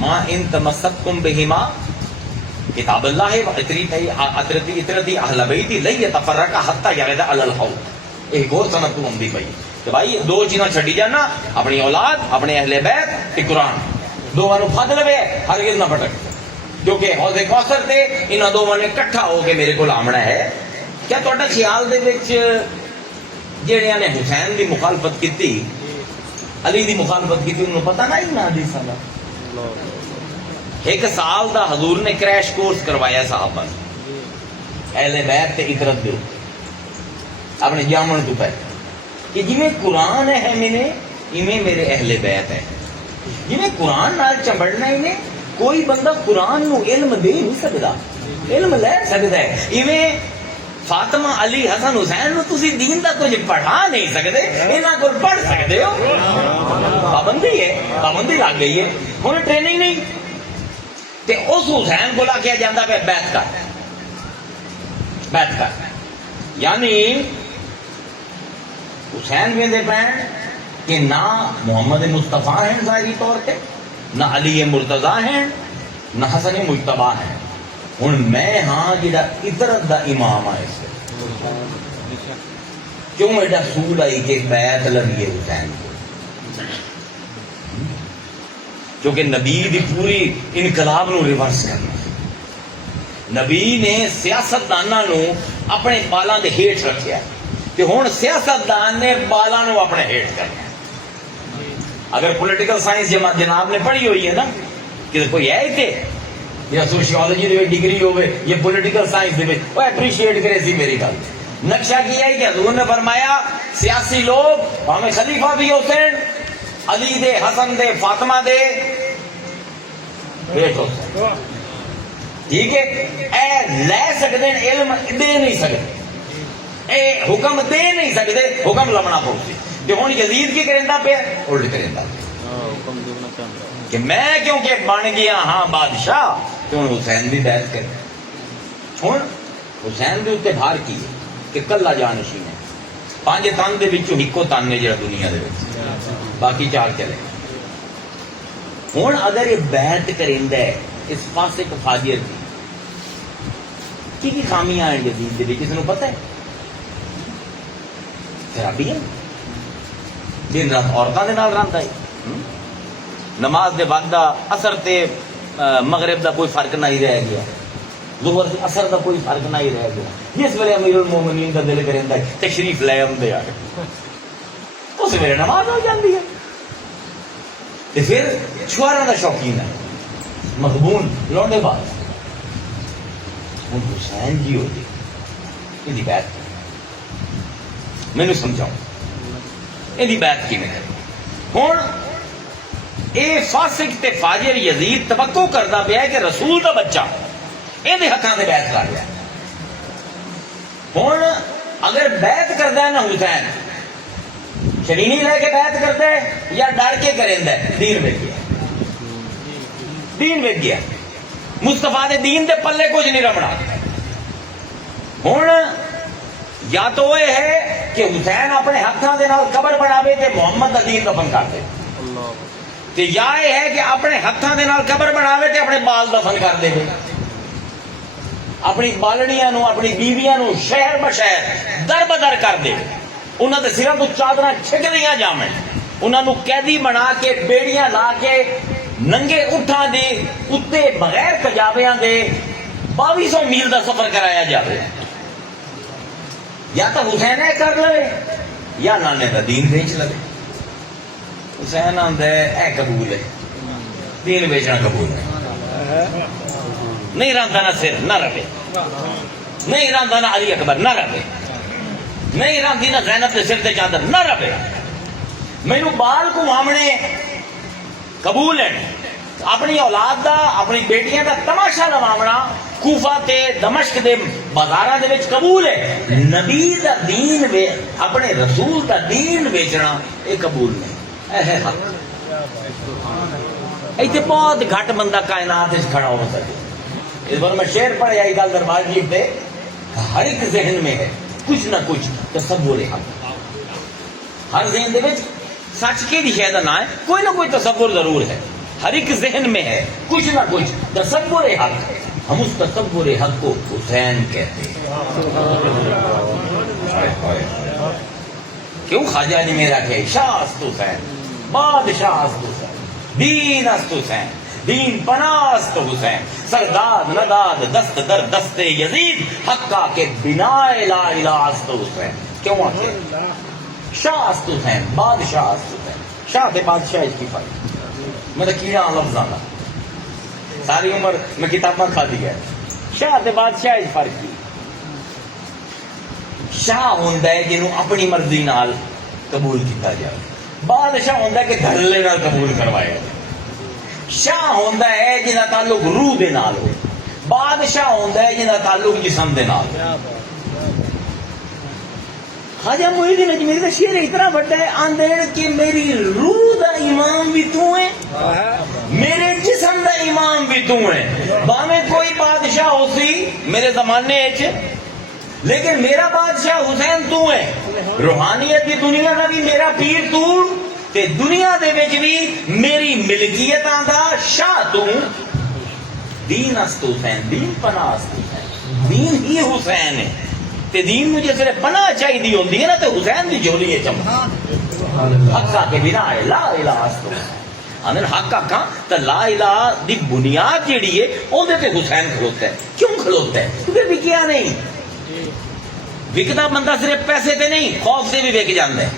ما ان تمسکتم بہما کتاب اللہ و عترتی اہل بیتی لن یتفرقا حتی یرد علی الحوض. ایک اور سند تو ہم بھی پئی کہ بھائی دو چیزاں چھڈی جانا, اپنی اولاد, اپنے اہل بیت تے قرآن, دونوں نوں پھد لوے ہرگز نہ بھٹک, کیونکہ حوض کوثر تے انہاں دونوں نے اکٹھا ہو کے میرے کول آمنا ہے. کیا تہاڈا خیال دے وچ جڑیاں نے حسین دی مخالفت کیتی, علی دی مخالفت کیتی, انہوں پتہ نہیں نہ حدیثاں دا. ایک سال دا حضور نے کریش کورس کروایا صحابہ نے اہل بیت تے عترت دے اپنے جامن تو پہلے کہ جی میں قرآن ہے میں میرے اہل بیت ہے. جی میں قرآن نال چمبڑنا ہی میں کوئی بندہ قرآن نو علم دے نہیں سکتا, علم لے سکتا ہے. ایویں فاطمہ علی حسن حسین نو تسی دین دا کچھ پڑھا نہیں سکتے, انہاں کو پڑھ سکتے ہو. پابندی ہے, پابندی لگ گئی ہے. ہن ٹریننگ نہیں تے اس حسین کو لا کیا جاندہ پہ بیعت کر, بیعت کر. یعنی حسین بھی دے پین کہ نہ محمد مصطفیٰ ہیں ظاہری طور پہ, نہ علی مرتضیٰ ہیں, نہ حسن مجتبیٰ ہیں. ہن میں ہاں جڑا عترت دا امام ہے اس سے کیوں ایڈا سول آئی کہ بیعت لگی ہے حسین کو, کیونکہ نبی دی پوری انقلاب نو ریورس کرنا. نبی نے سیاستداناں نو اپنے بالاں دے ہیٹھ رکھیا تے ہن سیاستدان نے بالاں نو اپنے ہیٹھ کرنا. اگر پولیٹیکل سائنس جناب نے پڑھی ہوئی ہے نا, کہ کوئی ہے کہ یا سوشیولوجی دے ڈگری ہوئے یا پولیٹیکل سائنس دے وہ اپریشیٹ کرے سی میری گل. نقشہ کیا ہے کہ حضور نے فرمایا سیاسی لوگ ہمیں خلیفہ بھی حسین, علی دے, حسن دے, فاطمہ دے بیٹھ حسین, ٹھیک ہے. اے لے سکتے ہیں علم دے نہیں سکتے, اے حکم دے نہیں سکتے, حکم لمنا پڑتی. جو ہوں یزید کی کرندہ پہ الٹ کرندہ کہ میں کیونکہ بن گیا ہاں بادشاہ تو ہوں حسین بھی بیعت کرے. ہوں حسین بھی اتنے بھار کی کہ کلا جانشین ہے, 5 تن دے وچوں ہکو تن نے جڑا دنیا دے وچ, باقی 4 چلے. ہوں اگر یہ بیعت کریندا ہے اس فاسق فاجر کی خامیاں ہیں یزید دے وچ, کسی نوں پتہ ہے؟ خرابی ہے, دن رات عورتاں دے نال رہندا ہے, نماز دے بعد دا اثر تے مغرب دا کوئی فرق نہیں رہ گیا, ظہر تے اثر دا کوئی فرق نہیں رہ گیا. جس ویلے امیر المومنین دا دل کریندا ہے تشریف لے آندے آ اس ویلے نماز ہو جاندی ہے. تے پھر چھوارا دا شوقین ہے, مغبون لونڈے باز. ہن حسین جی ہو جی یہ بیعت مینوں سمجھاؤ یہ بیعت کیویں کرے. ہن اے فاسق تے فاجر یزید توقع کردا پیا ہے کہ رسول دا بچہ یہ ہتھاں تے بیعت کر لیا. ہن اگر بیعت کردا ہے نا حسین شرینی لے کے بیعت کردا ہے یا ڈر کے کریندا ہے, دین وچ گیا, دین وچ گیا. مصطفیٰ دے دین دے پلے کچھ نہیں رمنا. ہن یا تو یہ ہے کہ حسین اپنے ہاتھاں دے نال قبر بناوے تے محمد دا دین دفن کر دے, تے یا یہ ہے کہ اپنے ہاتھاں دے نال قبر بناوے تے اپنے بال دفن کر دے, اپنی بالڑیاں نو, اپنی بیویاں نو شہر بشہر در بدر کر دے, انہاں دے سراں تو چادراں چھکدیاں جاویں, انہاں نو قیدی بنا کے بیڑیاں لا کے ننگے اٹھاں دے اتے بغیر کجاویاں دے 2200 میل دا سفر کرایا جاوے. یا تو حسین کر لے یا نانے کا دین بیچ لے. حسین آتا ہے اے قبول ہے, دین بیچنا قبول ہے. نہیں رہتا نہ سر نہ رہے, نہیں رہتا نہ علی اکبر نہ رہے, نہیں رہتی نہ زینب کے سر تے چادر نہ رہے. مینو بال کو مامنے قبول ہے, اپنی اولاد دا اپنی بیٹیاں دا تماشا لواونا کوفہ تے دمشق دے بازاراں دے وچ قبول ہے. نبی دا دین وے اپنے رسول دا دین بیچنا یہ قبول نہیں. اے ہے حق. ایتھے بہت گھٹ بندہ کائنات وچ کھڑا ہو سکے. اس بار میں شعر پڑھیا ایک گل دربار شریف دے, ہر ایک ذہن میں ہے کچھ نہ کچھ تصور حق. ہر ذہن دے وچ سچ کی شے دا نہ ہے, کوئی نہ کوئی تصور ضرور ہے. ہر ایک ذہن میں ہے کچھ نہ کچھ تصور حق. ہم اس تصور حق کو حسین کہتے ہیں. کیوں خواجہ نے میرا کہ شاہ است حسین, بادشاہ است حسین, دین است حسین, دین پناہ است حسین, سرداد نداد دست در دست یزید, حقا کے بنا لا الہ است حسین. کیوں آتے شاہ است حسین, بادشاہ است حسین. شاہ تے بادشاہ اس کی فرق. میں کیڑا لفظ آنا ساری عمر میں کتاباں کھا دی ہے. شاہ تے بادشاہ اس فرق کی. شاہ ہوندا ہے جنوں اپنی مرضی نال قبول کیتا جائے, بادشاہ ہوندا ہے کہ دھڑلے نال قبول کروایا جائے. شاہ ہوندا ہے جنہا تعلق روح دے نال ہو, بادشاہ ہوندا ہے جنہا تعلق جسم دے نال. خواجہ محی الدین اجمیری کا شعر اتنا بڑا ہے, آندے کہ میری روح دا امام بھی تو ہے, میرے جسم دا امام بھی تو ہے. باویں کوئی بادشاہ ہو سی میرے زمانے وچ, لیکن میرا بادشاہ حسین تو ہے. روحانیت دی دنیا دا بھی میرا پیر تو, تے دنیا دے وچ بھی میری ملکیتاں دا شاہ تو. دین است حسین, دین پناہ است حسین, دین ہی حسین ہے. تے دین مجھے صرف پناہ چاہیے ہوندی ہے نا, تے حسین دی جھولی ہے چمکا. حقا کے بنا لا الہ است حسین. اندر حق آکھاں تے لا الہ دی بنیاد جیڑی ہے اون دے تے حسین کھلوتا ہے. کیوں کھلوتا ہے؟ کیونکہ وکیا نہیں. وکدا بندہ صرف پیسے تے نہیں, خوف سے بھی وک جاندا ہے.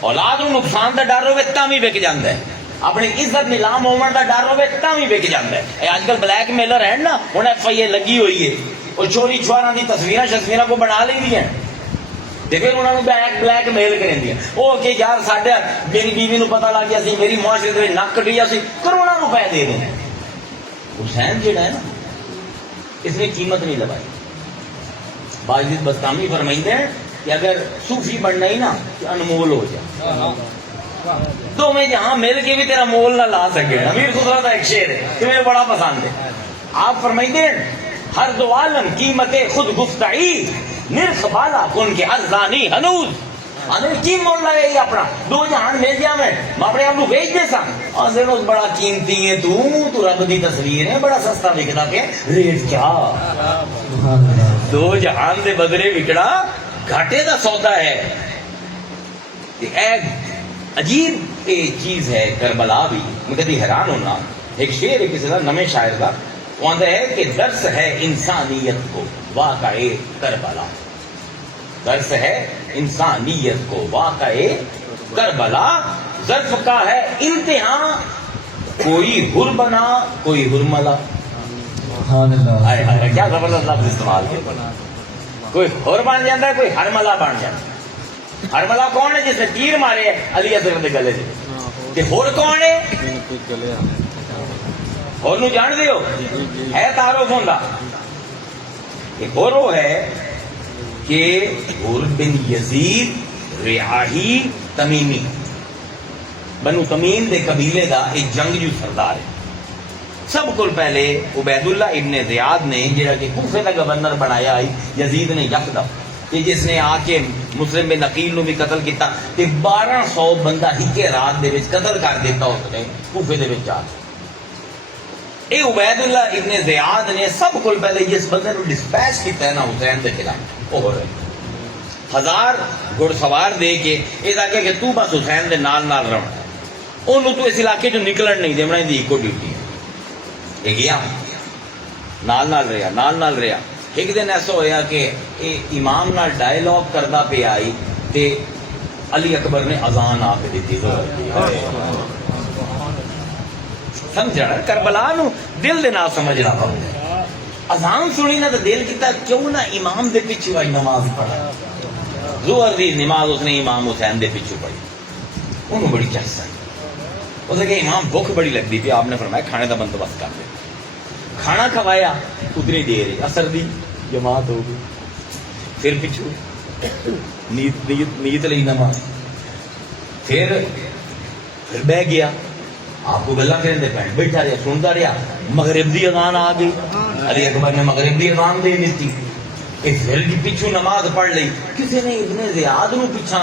اولاد نو نقصان دا ڈر ہوے تاں بھی وک جاندا ہے. اپنی عزت نیلام ہون دا ڈر ہوے تاں بھی وک جاندا ہے. اے اج کل بلیک میلر ہیں نا, ہن ایف آئی اے لگی ہوئی ہے, اور چوری چوراں دی تصویراں کو بنا لیندی ہیں, تے پھر انہاں نوں بلیک میل کرندی ہیں. او کہ یار ساڈے میری بیوی نو پتہ لگ گیا سی, میری معاشرے دے نک کٹیا سی, کروڑاں روپے دے دیں. حسین جڑا ہے نا, اس نے قیمت نہیں لگائی. باجد بستامی فرمائندے ہیں کہ اگر صوفی بننا ہی نا تو انمول ہو جائے, تو میں جہاں مل کے بھی تیرا مول نہ لا سکے. امیر خسرو کا ایک شعر ہے کہ مجھے بڑا پسند ہے. آپ فرمائندے ہیں ہر دو عالم قیمت خود گفتعی, نرخ بالا کن کے ارزانی ہنوز. آدھے کی مول لگے گی اپنا, دو جہان مل جا میں اپنے آپ کو بیچ دے سا. آدھے بڑا قیمتی ہے تو رب دی تصویر ہے, بڑا سستا وکدا پہ, ریٹ کیا دو جہان دے بدلے وکڑا گھاٹے دا سودا ہے. ایک عجیب چیز ہے کربلا بھی. میں کبھی حیران ہونا, ایک شعر ہے کسی کا نمے شاعر کا, وہ آتا ہے کہ درس ہے انسانیت کو واقع کربلا. درس ہے انسانیت کو واقع کربلا, ظرف کا ہے امتحان, کوئی ہر بنا کوئی ہرملا. کیا زبردست لفظ استعمال کیا. کوئی ہر بن جاتا ہے, کوئی ہرملا بن جاتا ہے. ہرملا کون ہے؟ جس نے تیر مارے علی اصغر دے گلے سے. ہور کون ہے؟ ہور نو جان دیو ہے تعارف ہوندا. ہور وہ ہے کہ ہور بن یزید ریاحی تمیمی, بنو تمیم دے قبیلے دا ایک جنگجو سردار ہے. سب کو پہلے عبید اللہ ابن زیاد نے, جہاں کہ کوفے کا گورنر بنایا یزید نے یکدم, کہ جس نے آ کے مسلم بن عقیل نو بھی قتل کیتا, تے 1200 بندہ ہکے رات دے وچ قتل کر دیتا اس نے کوفے دے وچ جا کے. اے عبید اللہ ابن زیاد نے سب کو پہلے جس بندے نو ڈسپیچ کیتا ہے نا حسین دے خلاف, وہ 1000 گھڑ سوار دے کے یہ آ کہ تو بس حسین دے نال نال رہنا, انہوں تو اس علاقے چ نکلن نہیں دینا, دی ایکو ڈیوٹی ہے. یہ گیا نال نال رہا, نال نال رہا. ایک دن ایسا ہویا کہ امام نال ڈائلاگ کردا پیا آئی تے علی اکبر نے اذان آپ دیتی سمجھنا کربلا نو دل دے نال سمجھنا پڑتا اذان سنی نہ تو دل کیتا کیوں نہ امام دے پیچھے آئی نماز پڑھا ظہر دی نماز اس نے امام حسین دے پیچھے پڑھی انہوں بڑی چہس آئی اسے کہ امام بھوک بڑی لگتی تھی آپ نے فرمایا کھانے کا بندوبست کر دے کھانا کھوایا اتنی دیر ہی اثر دی جماعت ہو گئی پھر پچھو نیت لی نماز پھر بہ گیا آپ کو گلا کرنے پہ بیٹھا رہا سنتا رہا مغرب دی اذان آ گئی علی اکبر نے مغرب دی اذان دے دیتی پھر پچھو نماز پڑھ لی کسی نے ابن زیاد نو پیچھا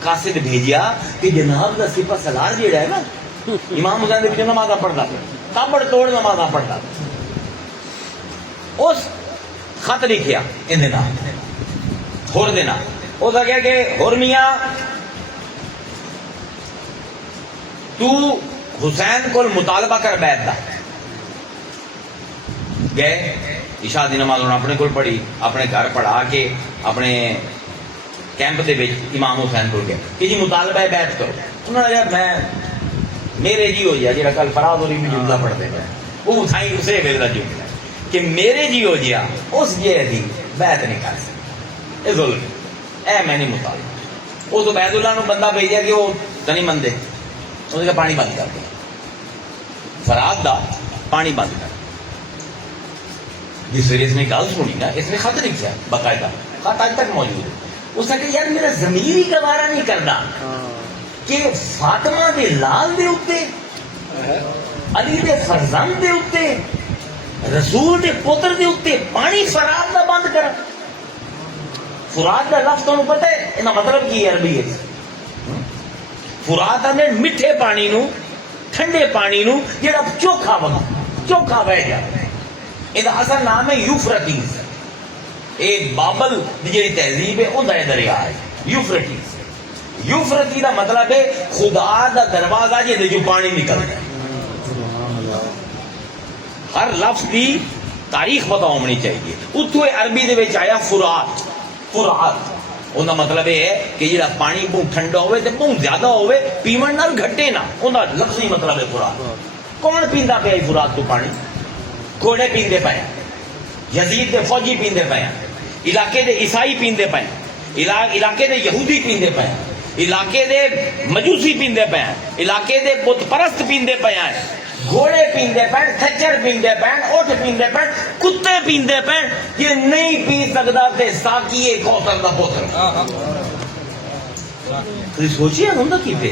قاصد بھیجیا کہ جناب دا سپہ سالار جیڑا ہے نا امام حسین دے پیچھے نماز پڑھتا تابڑ توڑ نماز پڑھتا اس خط لکھیا ان دے نام ہور دے نام اس آگیا کہ ہور میاں تو حسین کو مطالبہ کر بیعت دا گئے عشاء دی نماز اپنے کو پڑھی اپنے گھر پڑھا کے اپنے کیمپ دے وچ امام حسین کو گئے کہ جی مطالبہ ہے بیعت کرو انہوں نے کہا میں میرے جی ہو جائے جڑا کل فراز ہوری بھی جملہ پڑھتے ہیں وہ اٹھائی اسے ویلا جملہ کہ میرے جی ہو جیا اس جے دی بیعت نہیں کر سکتے اے ظلم اے میں نہیں مطالبہ اس عبید اللہ نو بندہ بھیجا کہ وہ نہیں مندے اس نے پانی بند کر دیا فرات دا پانی بند کر جس وجہ اس نے گل سنی نا اس نے خط لکھا باقاعدہ خط آج تک موجود ہے اس نے کہ یار میرا ضمیر ہی گوارا نہیں کرنا کہ فاطمہ دے لال دے اوتے علی دے فرزند دے اوتے رسول دے پتر دے اوتے پانی فرات دا بند کر فرات دا لفظ تمہیں پتہ ہے انہا مطلب کی عربی ہے فرات نے میٹھے پانی نو ٹھنڈے پانی نو جڑا چوکھا بہ گیا یہ اصل نام ہے یوفرٹیز اے بابل جڑی تہذیب ہے اوندا دریا ہے یوفرٹیز یوفرٹی دا مطلب ہے خدا دا دروازہ جے جو پانی نکلدا ہے ہر لفظ دی تاریخ پتہ ہونی چاہیے اتھو عربی دے وچ آیا فرات فرات اوندا مطلب یہ ہے کہ جڑا پانی بہت ٹھنڈا ہوئے تے بہت زیادہ ہوئے پیون نال گھٹے نہ اوندا لفظی مطلب ہے فرات کون پیندا پیا فرات تو پانی گھوڑے پیندے پے یزید دے فوجی پیندے پے علاقے دے عیسائی پیندے پے علاقے دے یہودی پیندے پے علاقے دے مجوسی پیندے پے علاقے دے بت پرست پیندے پے گھوڑے پیندے پے کھچر پیندے پے اونٹ پیندے پے کتے پیندے پے یہ نہیں پی سکدا تے ساقی کوثر دا پتر تسی سوچیا ہوندا کی پہ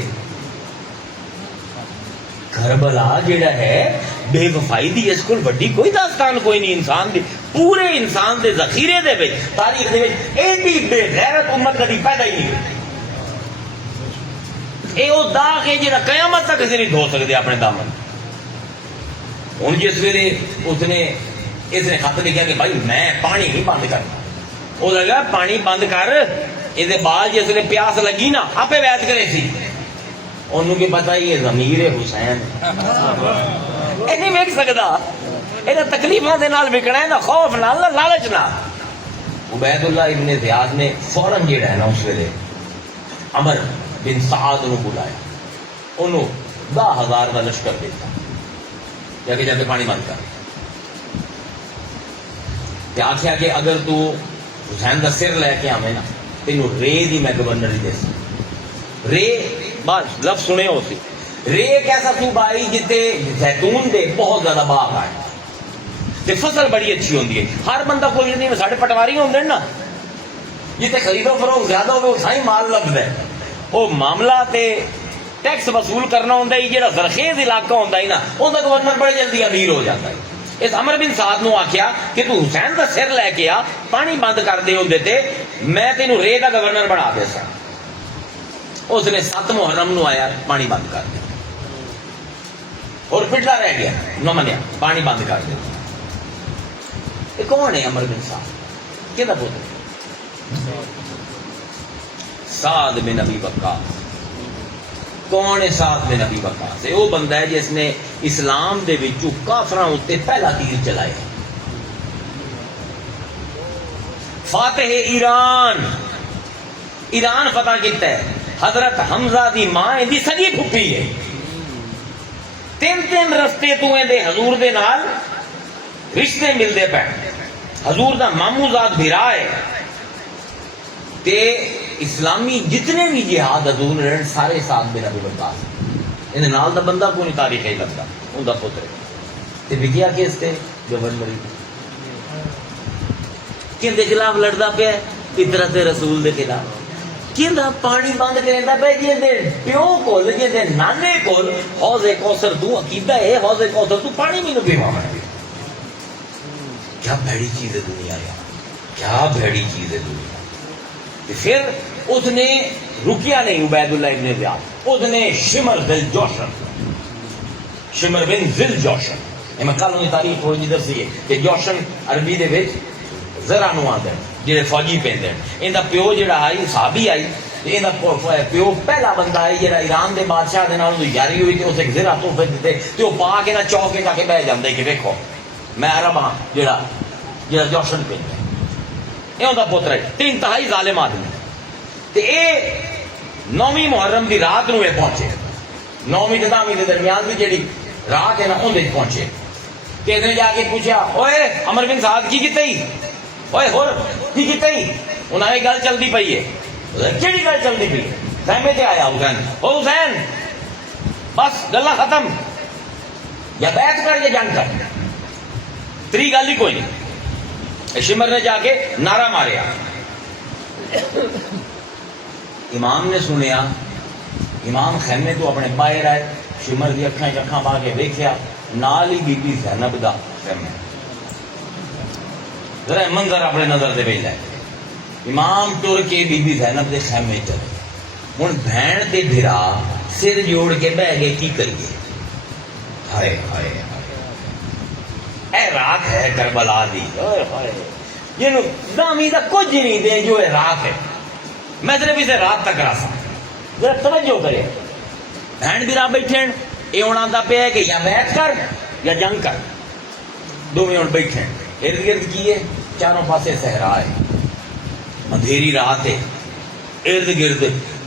کربلا جڑا ہے بے وفائی دی اس کول وڈی کوئی داستان کوئی نہیں انسان دی پورے انسان دے ذخیرے دے وچ تاریخ دے وچ ایڈی بے غیرت امت کدی پیدا ہی نہیں ہوئی اے او داغ ہے جڑا قیامت تک کسی نہیں دھو سکدے اپنے دامن ہن جس ویلے اس نے خط لکھا کہ بھائی میں پانی نہیں بند کرنا وہ لگا پانی بند کر یہ بعد جس ویلے پیاس لگی نا آپ بیعت کرے سی انہوں کی پتہ یہ ضمیر حسین یہ نہیں ویک سکتا یہ تکلیفوں کے نال وکنا ہے نا خوف نال نہ لالچ نہ عبید اللہ ابن زیاد نے فوراً جڑا ہے نا اس ویلے عمر بن سعد نو بلایا انہوں 10,000 کا لشکر دیتا جا کے پانی بند کر آخیا کہ اگر تو حسین کا سر لے کے آوے نا تینوں رے دی میں گورنر دے سی رے بس لفظ سنے ہو سی رے ایک ایسا صوبہ آئی جتے زیتون دے بہت زیادہ باغ آئے تے فصل بڑی اچھی ہوندی ہے ہر بندہ کوئی نہیں ساڑھے پٹواری ہوندے نا جتے خرید و فروخت زیادہ ہوئے وہ سائی مال لگتا ہے وہ معاملہ تے ٹیکس وصول کرنا ہوندہ ہے جڑا زرخیز علاقہ ہوندہ ہے نا اوندا گورنر بڑے جلدی امیر ہو جاتا ہے اس عمر بن سعد نو آکھیا کہ تو حسین دا سر لے کے آ پانی بند کر دے ہوندے تے میں تینوں رے دا گورنر بنا دے سا اس نے 7 محرم نو آیا پانی بند کر دیا اور پٹلا رہ گیا نہ منیا پانی بند کر دیا یہ کون ہے عمر بن سعد کہدا پتر سعد بن ابی وقاص کون ہے سعد بن ابی وقاص وہ بندہ ہے جس نے اسلام دے وچوں کافراں اُتے پہلا تیر چلایا فاتح ایران فتح کیتا ہے. حضرت حمزہ دی ماں دی سگی پھپھی ہے. تین رستے تو دے حضور دے نال رشتے ملتے پے. حضور دا مامو زاد بھرا ہے تے اسلامی جتنے بھی جہاد حضور نے سارے ساتھ بنا بھی برداشت. ان نال دا بندہ کوئی تاریخ ہی لگتا ان دا پتر تے وکیا کیس تے جو بن مری کہندے خلاف لڑدا پیا فطرت رسول دے خلاف. کہندا پانی بند کریندا پیا جے دے پیو کول جے دے نانے کول حوض کوثر تو عقیدہ ہے حوض کوثر تو پانی مینوں پیواں. کیا بھڑی چیز ہے دنیا یار, کیا بھڑی چیز ہے دنیا. پھر اس نے رکیا نہیں عبید اللہ ابن زیاد, اس نے شمر بن ذل جوشن میں کل انہیں تاریخ تھوڑی جی دسی ہے کہ جوشن عربی دے وچ ذرا نو آندے جڑے فوجی پیندے ان دا پیو جڑا آئی صحابی آئی ان دا پیو پہلا بندہ ہے جڑا ایران دے بادشاہ دے نال یاری ہوئی تے اس ایک ذرا تحفے دتے تے او پا کے نہ چوک کے جا کے بیٹھ جاندے کہ دیکھو میں عرب ہاں جڑا جوشن پیندا اے اوندا پتر ہے. تے انتہائی ظالم آدمی تے اے 9ویں محرم دی رات نو اے پہنچے. 9ویں تے 10ویں دے درمیان دی جڑی رات ہے نا اندے پہنچے. تے نے جا کے پوچھا اوئے عمر بن سعد کی کیتے ہی اوئے ہور کی کیتے ہی. انہاں نے گل چلدی پئی ہے. کیڑی گل چلدی پئی ہے؟ خیمے تے آیا حسین. او حسین بس گلاں ختم, یا بیعت کر یا جنگ کر, تری گل ہی کوئی نہیں. شمر نے جا کے نعرہ ماریا. امام نے سنیا, امام خیمے تو اپنے باہر آئے, شمر کی اکھاں پا کے دیکھا نال ہی بی بی زینب دا خیمے. ذرا منظر اپنے نظر دے وچ لے. امام ٹر کے بی بی زینب دے خیمے چلے. ہن بہن تے بھرا سر جوڑ کے بہ گئے کی کریے. ہائے ہائے اے رات ہے کربلا دی. جنوں دامی دا کچھ نہیں دے جو ہے رات ہے. میں صرف اسے رات تک راسا. ذرا توجہ کرے. بہن بھی راہ بیٹھے اے ہوں آتا پیا کہ یا بیعت کر یا جنگ کر. دونوں ہوں بیٹھے ارد گرد کی ہے, چاروں پاسے صحرا ہے, اندھیری رات ہے, ارد گرد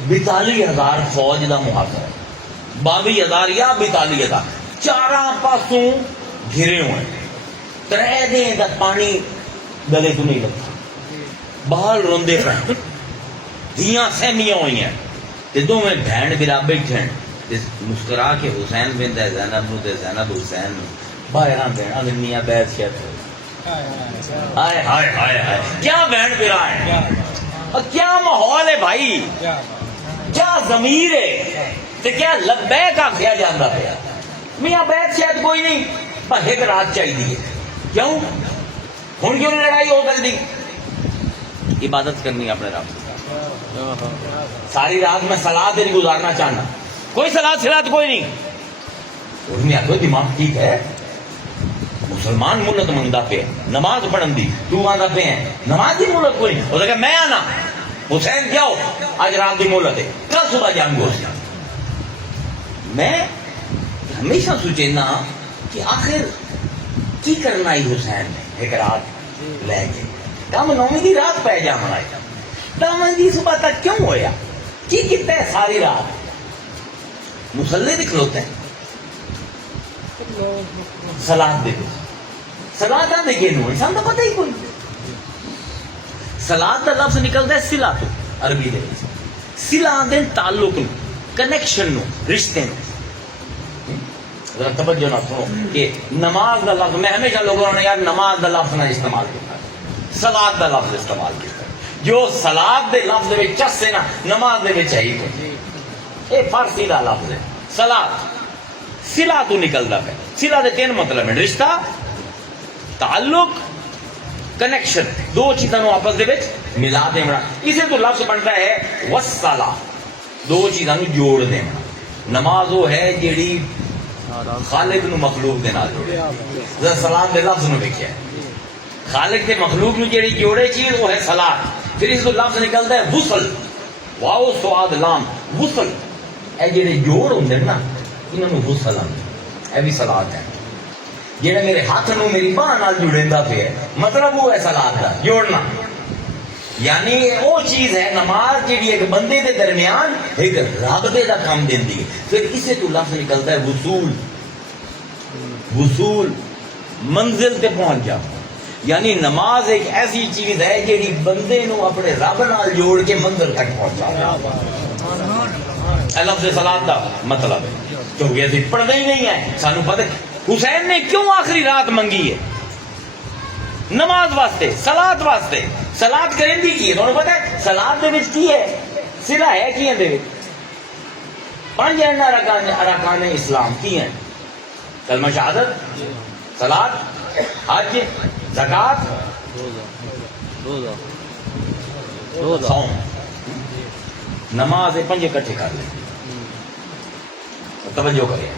42,000 فوج دا محاصرہ ہے. 22,000 یا 42,000 چاراں پاسوں گھرے ہوئے. 3 دن دا پانی گلے تو نہیں لگتا. بال روندے پہ دھیاں سہمیاں ہوئی ہیں تے دونوں بہن برا بیٹھے مسکرا کے حسین بن زینب نو تے زینب حسین نو باہر آندے اگر میاں بیعت شیت ہو. ہائے ہائے ہائے ہائے کیا بہن برا ہے, کیا ماحول ہے بھائی, کیا ضمیر ہے تے کیا لبیک آکھیا جاندا پیا. میاں بیعت شیت کوئی نہیں پر ایک رات چاہیے. کیوں ہن کیوں لڑائی ہو سکتی؟ عبادت کرنی اپنے رب. ساری رات میں صلاۃ نہیں گزارنا چاہنا, کوئی صلاۃ صلاۃ کوئی نہیں. اس نے آخو دماغ ٹھیک ہے, مسلمان ملت منگتا پہ نماز پڑھن دی, تو آتا پہ ہے نماز کی مہلت کوئی نہیں. اس نے کہا میں آنا حسین جاؤ آج رات کی مہلت ہے, کل صبح جان گو. میں ہمیشہ سوچنا کہ آخر کی کرنا ہی حسین نے ایک رات لے کے کم 9ویں دی رات پہ جانا ہے. 10ویں دی صبح تک کیوں ہویا کی کیتا ہے ساری رات مسلے بھی کھلوتے ہیں. سلاد دے دو, سلاد آدھے کہ نو انسان تو پتہ ہی کوئی. سلاد کا لفظ نکلتا ہے سلا تو عربی دے سلا آدھے تعلق نو, کنیکشن نو, رشتے نو. ذرا توجہ نہ سنو کہ نماز کا لفظ, میں ہمیشہ لوگوں نے یار نماز کا لفظ نہ استعمال کیا, سلاد کا لفظ استعمال کیا. جو سلاد دے لفظ میں چس ہے نا نماز دے وچ ہے ہی کوئی. یہ فارسی دا لفظ ہے سلاد. سلا تو نکلتا ہے. سلا دے 3 مطلب ہیں, رشتہ, تعلق, کنیکشن. 2 چیزوں کو آپس دے وچ ملا دینا. اسے تو لفظ بنتا ہے وصلہ, 2 چیزوں کو جوڑ دینا. نماز وہ ہے جیڑی خالق نو مخلوق دے نال جوڑے. ذرا سلام دے لفظ نو دیکھیا, خالق تے مخلوق نو جیڑی جوڑے چیز وہ ہے سلاد. پھر اس کو لفظ نکلتا ہے وصل, واو سواد لام, وصل. اے جڑے جوڑ ہوندے نا انہاں نو وصل آندے, اے بھی سلاد ہے. جڑا میرے ہاتھ نو میری باہ نال جڑیندا پیا مطلب وہ ہے سلاد دا جوڑنا. یعنی وہ چیز ہے نماز جی ایک بندے دے درمیان ایک رابطے کا کام دیندی ہے. پھر اسے تو لفظ نکلتا ہے وصول. وصول منزل تے پہنچ جا. یعنی نماز ایک ایسی چیز ہے جیڑی بندے نو اپنے رب نال جوڑ کے منزل تک پہنچا ہے. لفظ صلاۃ دا مطلب ہے کیونکہ اسی پڑھتے ہی نہیں ہیں. سانو پتہ حسین نے کیوں آخری رات منگی ہے؟ نماز واسطے، صلاۃ واسطے. صلاۃ کریں دی کی ہے تمہیں پتہ ہے؟ صلاۃ دے وچ کی ہے؟ صلہ ہے کی دے وچ؟ 5 ارکان اسلام کی ہیں؟ کلمہ شہادت، صلاۃ، حج، زکات، صوم. نماز یہ 5 اکٹھے کر لیں. توجہ کریں.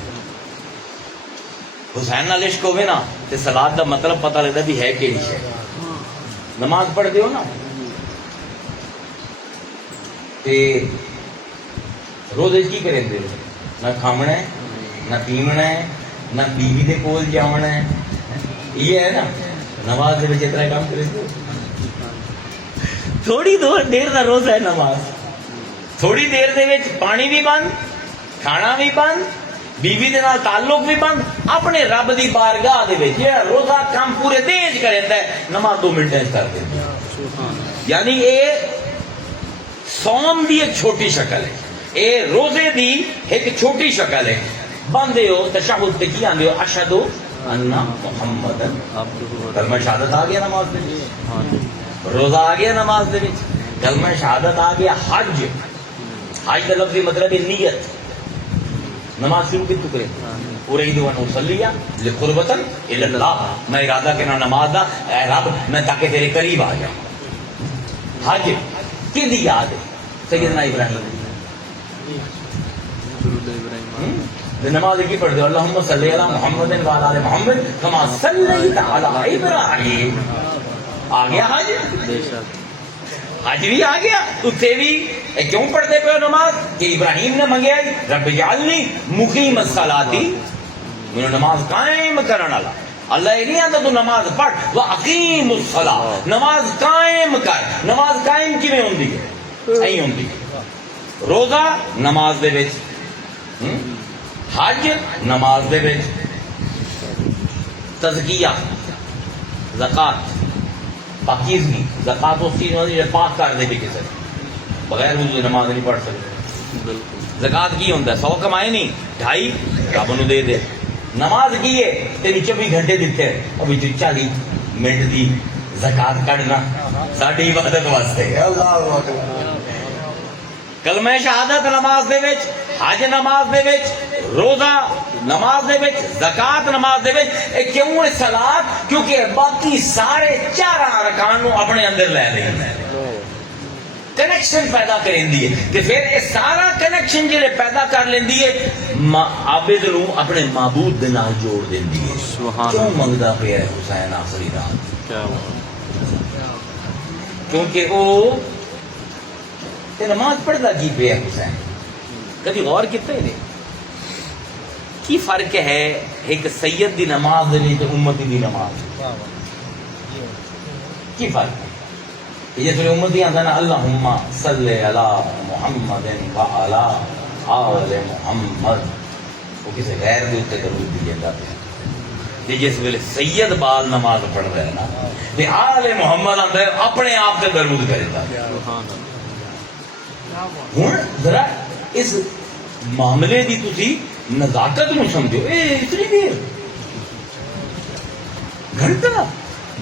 حسین نال عشق ہوئے نا تے صلاۃ دا مطلب پتہ لگتا بھی ہے کیڑی ہے. نماز پڑھ دیو نا تے روزے کی کریں دے نہ کھامنا ہے نہ پیمنا ہے نہ بیوی دے کول جاونا ہے. یہ ہے نا نماز دے وچ اتنا کام کریں دے. تھوڑی دیر دا روزہ ہے نماز. تھوڑی دیر دے وچ پانی بھی بند، کھانا بھی بند، بیوی دے نال تعلق بھی بند. اپنے رب دی بارگاہ دے وچ جڑا روزہ کام پورے دن وچ کریندا ہے نماز 2 منٹ وچ کر دیندا ہے. یعنی اے صوم دی ایک چھوٹی شکل ہے، اے روزے دی ایک چھوٹی شکل ہے. بندے ہو تشہد تے کی آندے ہو اشہد ان محمد کلمہ شہادت آ گیا نماز دے وچ. روزہ آ گیا نماز دے وچ. کلمہ شہادت آ گیا. حج، حج کا لفظی مطلب ہے نیت. نماز شروع کتوں کرے اريد ان اصلي لقربة الى اللہ. میں ارادہ کرنا نماز دا اے رب میں تاکہ تیرے قریب آ جاؤں. حج کی دی یاد ہے سیدنا ابراہیم نماز کی پڑھ دو اللہم صلی علی محمد وعلی آل محمد کما صلیت علی ابراہیم. آ گیا حج. حج بھی آ گیا. اتنے بھی کیوں پڑھتے پہ نماز کہ ابراہیم نے منگیا رب اجعلنی مقیم الصلاۃ، میں نماز قائم کرنے والا. اللہ یہ نہیں آتا تو نماز پڑھ واقیم الصلاۃ، نماز قائم کر. نماز قائم کیویں ہوندی ہے؟ صحیح ہوندی ہے. روزہ نماز دے وچ، حج نماز دے وچ، تزکیہ زکات پاکیزگی. زکات اس چیز ہوتی ہے پاک کر دے بھی کسی بغیر وضو نماز نہیں پڑھ سکتے. زکات کی ہوتا ہے 100 کمائے نہیں 2.5 رب نو دے دے. نماز کی ہے تین 24 گھنٹے دیتے ابھی 40 منٹ دی زکات کڈنا ساری عبادت واسطے. اللہ اکبر. کلمہ شہادت نماز دے وچ، حج نماز دے وچ، روزہ نماز دے وچ، زکات نماز دے وچ. اے کیوں ہے صلاۃ؟ کیونکہ باقی سارے 4 ارکان نو اپنے اندر لے لیں، کنیکشن پیدا کریں ہے. کہ پھر یہ سارا کنیکشن جڑے پیدا کر لیندی ہے عابد نو اپنے معبود دے نال جوڑ دیندی ہے. کیوں منگدا پیا ہے حسین آخری رات؟ کیونکہ وہ نماز پڑھتا کی پیا حسین. کبھی غور کیتے نہیں کی فرق ہے ایک سید دی نماز دے تے امتی دی نماز؟ کی فرق ہے؟ یہ تو امتی آتا نا اللہم صلی علی محمد وعلی آل محمد، وہ کسی غیر دے تے درود دی جاندا پیا. جس ویلے سید بال نماز پڑھ رہا ہے نا تے آل محمد آتا ہے اپنے آپ تے درود کرتا. ہوں ذرا اس معاملے دی تسی نزاکت نو سمجھو. اے اتنی دیر گھنٹہ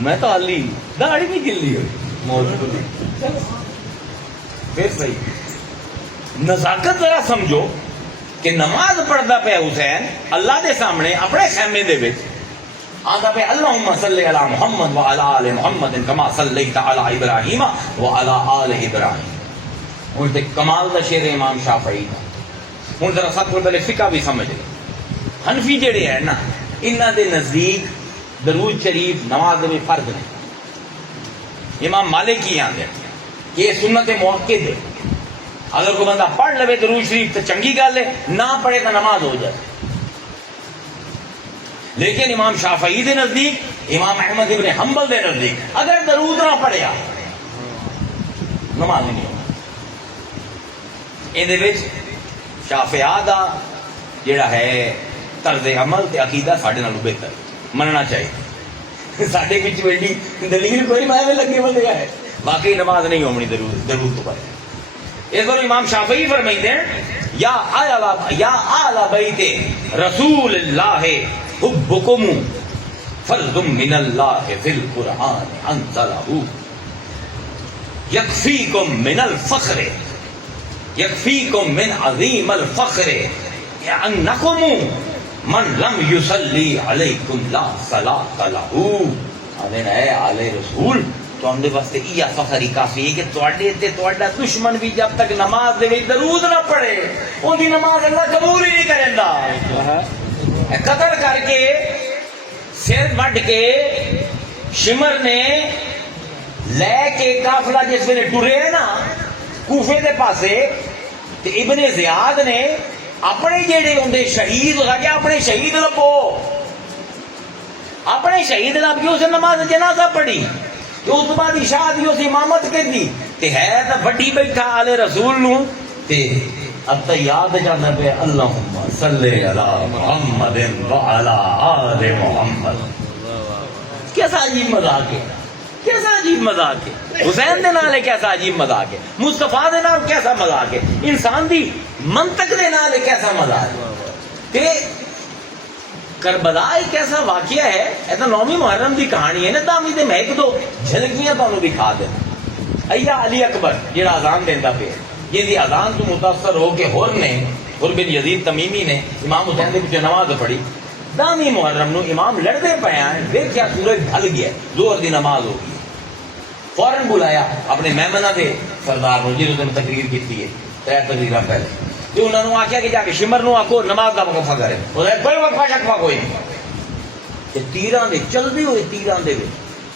میں تو علی داڑھی بھی گلی ہوئی موجود پھر صحیح. نزاکت ذرا سمجھو کہ نماز پڑھتا پیا حسین اللہ دے سامنے اپنے خیمے دے وچ آندا پہ اللہم صلی علی محمد وعلی آل محمد کما صلیت علی ابراہیم وعلی آل ابراہیم. ہوں تے کمال دا شعر امام شافعی دا. ہوں ذرا سب کو پہلے فقہ بھی سمجھ لے. حنفی جڑے ہیں نا انہاں دے نزدیک درود شریف نماز میں فرض نہیں. امام مالک کی آندے کہ یہ سنت موقع ہے. اگر کوئی بندہ پڑھ لے درود شریف تو چنگی گل ہے، نہ پڑھے تو نماز ہو جائے. لیکن امام شافعی دے نزدیک، امام احمد ابن حنبل دے نزدیک اگر درود نہ پڑھیا نماز نہیں ہونا. یہ شافعیہ دا جڑا ہے طرز عمل تے عقیدہ ساڈے نالوں بہتر مننا چاہیے. ساڈے وچ ویڈی دلیل کوئی میں لگے بندے ہے باقی نماز نہیں ہونی ضرور تو پر. اس پر امام شافعی فرمائتے ہیں یا آل بیت رسول اللہ حبکم فرض من اللہ فی القرآن انزلہ یکفیکم من الفخر یکفیکم من عظیم الفخر انکم من لم یصلی علیکم لا صلاۃ لہ. اے آل رسول تو ہم دے واسطے یہ فخر ہی کافی ہے کہ تواڈے تے تواڈا دشمن بھی جب تک نماز دے وچ درود نہ پڑھے اون دی نماز اللہ قبول ہی نہیں کریندا. قتل کر کے سر وڈ کے شمر نے لے کے قافلہ جس ویلے ٹرے نا کوفے دے پاسے تے ابن زیاد نے اپنے جڑے ہوندے شہید ہو گیا اپنے شہید لبو اپنے شہید لب کے اس نماز جنازہ پڑھی تو اس بعد عشاء دی اس امامت کر دی تے ہے تے بڑی بیٹھا آل رسول نو تے اب تو یاد جانا پہ اللہم صلی علی محمد وعلی آل محمد. کیسا عجیب مذاق ہے کیسا عجیب مذاق ہے. حسین دے نال کیسا عجیب مذاق ہے. مصطفیٰ دے نال کیسا مذاق ہے. انسان دی منطق دے نال کیسا مذاق ہے. تے کربلا ایک ایسا واقعہ ہے ایسا 9ویں محرم دی کہانی ہے نا تامی دے میں ایک دو جھلکیاں تانوں دکھا دیں. ایا علی اکبر جڑا اذان دیندا پیا جی دی اذان تو متاثر ہو کے ہور بن یزید تمیمی نے امام حسین دے پیچھے نماز پڑھی. 10ویں محرم نو امام لڑدے پے ہیں دیکھیا سورج ڈھل گیا ظہر دی نماز ہو گئی. فوراً بلایا اپنے میمنہ دے سردار نو جنہوں نے تقریر کیتی ہے 3 تقریراں پہلے تو انہوں نے آخیا کہ جا کے شمر نو آکو نماز دا وقفہ کرے. کوئی وقفہ شکفہ کوئی نہیں. تیراں دے چلدے ہوئے تیراں دے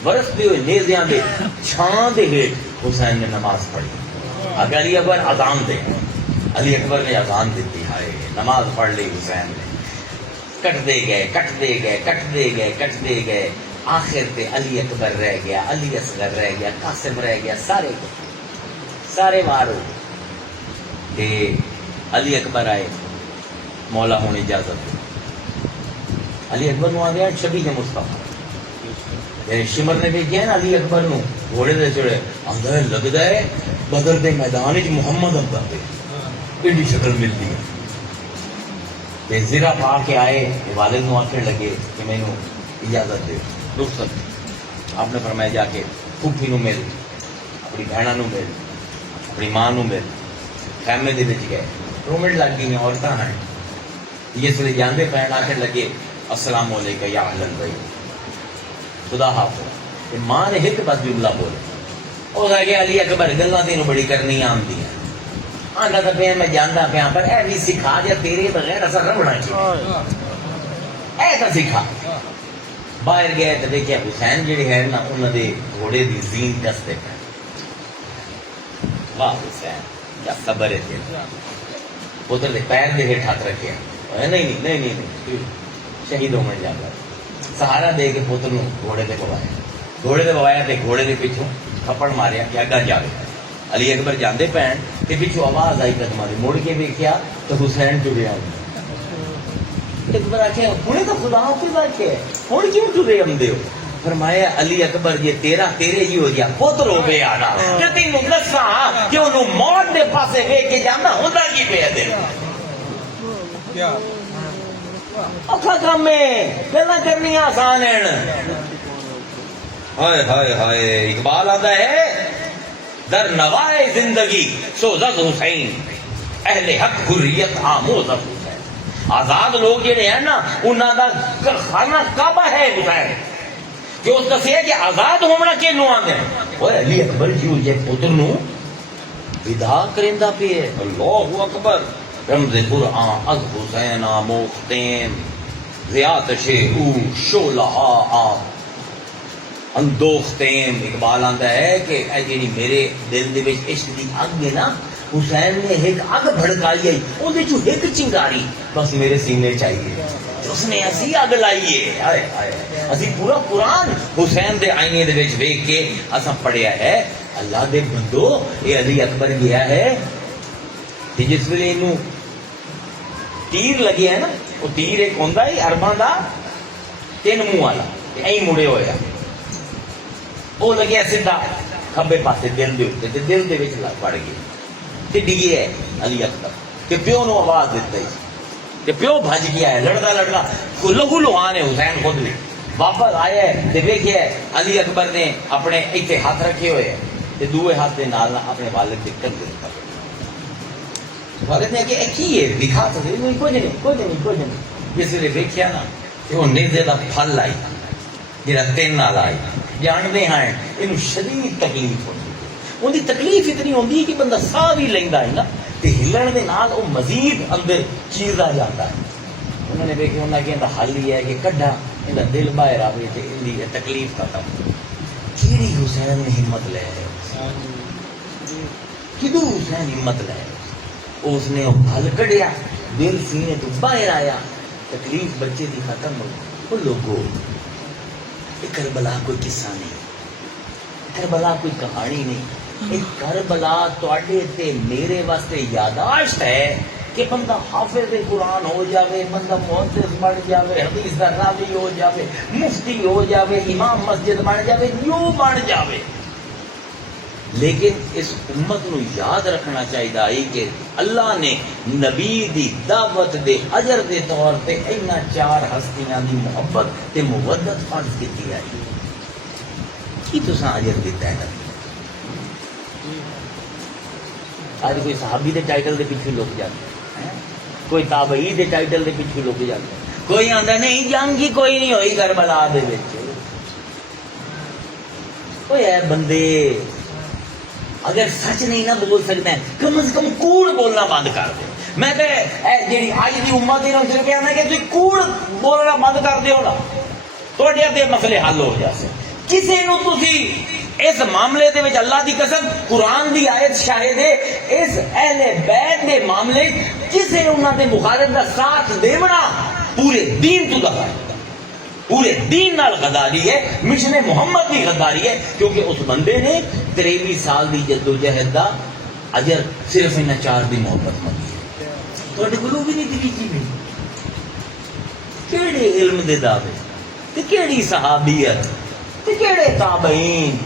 برستے ہوئے نیزیاں دے چھان دے ہیٹھ حسین نے نماز پڑھی. اگر علی اکبر اذان دے علی اکبر نے اذان دیتی ہائے نماز پڑھ لی حسین نے کٹتے گئے آخر تے علی اکبر رہ گیا علی اصغر رہ گیا قاسم رہ گیا سارے مار ہو گئے. علی اکبر آئے مولا ہونے اجازت دی. علی اکبر نو آ گیا شبیہ مصطفیٰ شمر نے بھیجیا نا علی اکبر نو گھوڑے دے چڑھے آندا ہے لگدا ہے بدر دے میدان وچ محمد آندا ہے ایڈی شکل ملتی ہے. تے زرہ پا کے آئے والد نو آکھن لگے کہ مینوں اجازت دے رخصت. آپ نے فرمایا جا کے پھوپھی نو مل اپنی بہناں نو مل اپنی ماں نو مل. خیمے دے وچ گئے 2 منٹ لگ گئی عورتاں ہیں جس ویلے جاندے پین آخر لگے السلام علیکم یا اہل البیت خدا حافظ. ماں نے ایک بس جملہ بولے وہ کہا کہ علی اکبر گلاں تینوں بڑی کرنی آندی ہیں آندا تو پیا میں جاندا پیا پر اے بھی سکھا جا تیرے بغیر اثر نہ بنا چاہیے اے تو سکھا. باہر گئے تو دیکھا حسین جڑے ہیں نا انہوں دے گھوڑے دی زین کستے پہ. واہ حسین کیا صبر ہے تیرا. پتر دے پیر دے ہیٹھ ہاتھ رکھے نہیں شہید ہونے جا کر سہارا دے کے پتر نو گھوڑے تے بوایا تے گھوڑے دے پیچھوں تھپڑ ماریا کہ اگا جاوے. علی اکبر جاندے پین تے پیچھوں آواز آئی قدماں دی مڑ کے ویکھیا تو حسین ٹریا. اکبر آخیا ہوں تو خدا حافظ آخیا ہوں کیوں ٹرے آدھے ہو. فرمایا علی اکبر جی تیرے جی ہو جا پتر ہو گیا آنا کہ تینوں دساں کہ انہوں موت دے پاسے ویکھ کے جانا ہوندا کی پیا دے اوکھا کام ہے گلاں کرنی آسان ہیں. ہائے ہائے ہائے اقبال آتا ہے در نوائے زندگی سوزد حسین اہل حق حریت آموز حسین. آزاد لوگ جڑے ہیں نا انہاں دا خانہ کعبہ ہے حسین کہ اس دسے کہ آزاد ہونا کینوں آندے ہیں. علی اکبر جی جے پتر نو ودا کریندا پے اللہ اکبر رمز قرآن از حسین آموختیم زیات او شولہ اندوختیم. اقبال آندا ہے کہ اے جڑی میرے دل دے وچ عشق دی اگ ہے نا حسین نے ایک اگ بھڑکائی ہے اون دے چوں ایک چنگاری بس میرے سینے چاہیے اس نے اسی اگ لائیے. اسی پورا قرآن حسین دے آئینے دے وچ ویکھ کے اساں پڑھیا ہے اللہ دے بندو یہ علی اکبر گیا ہے کہ جس ویلے انہوں تیر لگے ہے نا، وہ تیر ایک ہوندا ہے ارباں دا 3 منہ والا ایں مڑے ہویا، وہ لگیا سیدھا کھبے پاسے دل دے اوتے تے دل دے وچ لگ پڑ گیا تے ڈگیا ہے علی اکبر تے پیو نو آواز دیتا ہے تے پیو بھج گیا ہے لڑدا لڑدا لہو لہان ہے حسین خود بھی واپس آیا ہے تے ویکھیا ہے علی اکبر نے اپنے ایتھے ہاتھ رکھے ہوئے ہیں تے دوے ہاتھ دے نال اپنے والد دے کندھے تے والد نے کہ کی ہے دکھا تو دے کوئی نہیں جس ویلے ویکھیا نا تے وہ نیزے دا پھل آئی جڑا 3 نال آئی جانتے ہیں یہ شدید تکلیف ہوتی ہے، ان کی تکلیف اتنی ہوتی ہے کہ بندہ ساہ بھی لینا ہے نا تو ہلن کے نال وہ مزید اندر چیزا جاتا ہے۔ انہوں نے دیکھا انہوں نے کہا حل یہ ہے کہ کڈا ان کا دل باہر آئے تو ان کی تکلیف ختم۔ کیڑی حسین نے ہمت لے کدو حسین ہمت لے اس نے حل کڈیا، دل سینے تو باہر آیا، تکلیف بچے کی ختم ہو۔ وہ لوگوں کربلا کوئی قصہ نہیں، کربلا کوئی کہانی نہیں، ایک کربلا تواڈے تے میرے واسطے یاداشت ہے کہ بندہ حافظ قرآن ہو جاوے، بندہ محدث بن جاوے، حدیث دا راوی ہو جاوے، مفتی ہو جاوے، امام مسجد بن جاوے، جو بن جاوے، لیکن اس امت نو یاد رکھنا چاہیے کہ اللہ نے نبی دی دعوت دے اجر دے طور تے اینا 4 ہستیاں دی محبت تے مودت فرض کیتی ہے، کی تساں اجر دیتا ہے؟ آج کوئی صحابی دے ٹائٹل دے پیچھے لوگ جاتے ہیں، کوئی تابعی دے ٹائٹل دے پیچھے لوگ جاتے ہیں، کوئی آندا نہیں جنگ ہی کوئی نہیں ہوئی کربلا دے وچ۔ کوئی ہے بندے اگر سچ نہیں نہ بول سکتے ہیں کم از کم کوڑ بولنا بند کر دے۔ میں تے جڑی اج دی امت دی نوں صرف کہنا کہ تسی کوڑ بولنا بند کر دیو نا تواڈے تے مسئلے حل ہو جاسے۔ کسے نوں تسی اس معاملے دے وچ اللہ دی قسم قرآن دی آیت شاہد ہے، اس اہل بیت دے معاملے کسے نوں انہاں دے مخالف دا ساتھ دیونا پورے دین تو دفاع، پورے دین نال غداری ہے، مشن محمد بھی غداری ہے، کیونکہ اس بندے نے 23 سال دی جدوجہد دا اجر صرف انہاں 4 دی محبت منگی ہے۔ تواڈے کولوں بھی نہیں دلی جی نہیں، کیڑے علم دے دعوے تے کیڑی صحابیت تے کیڑے تابعین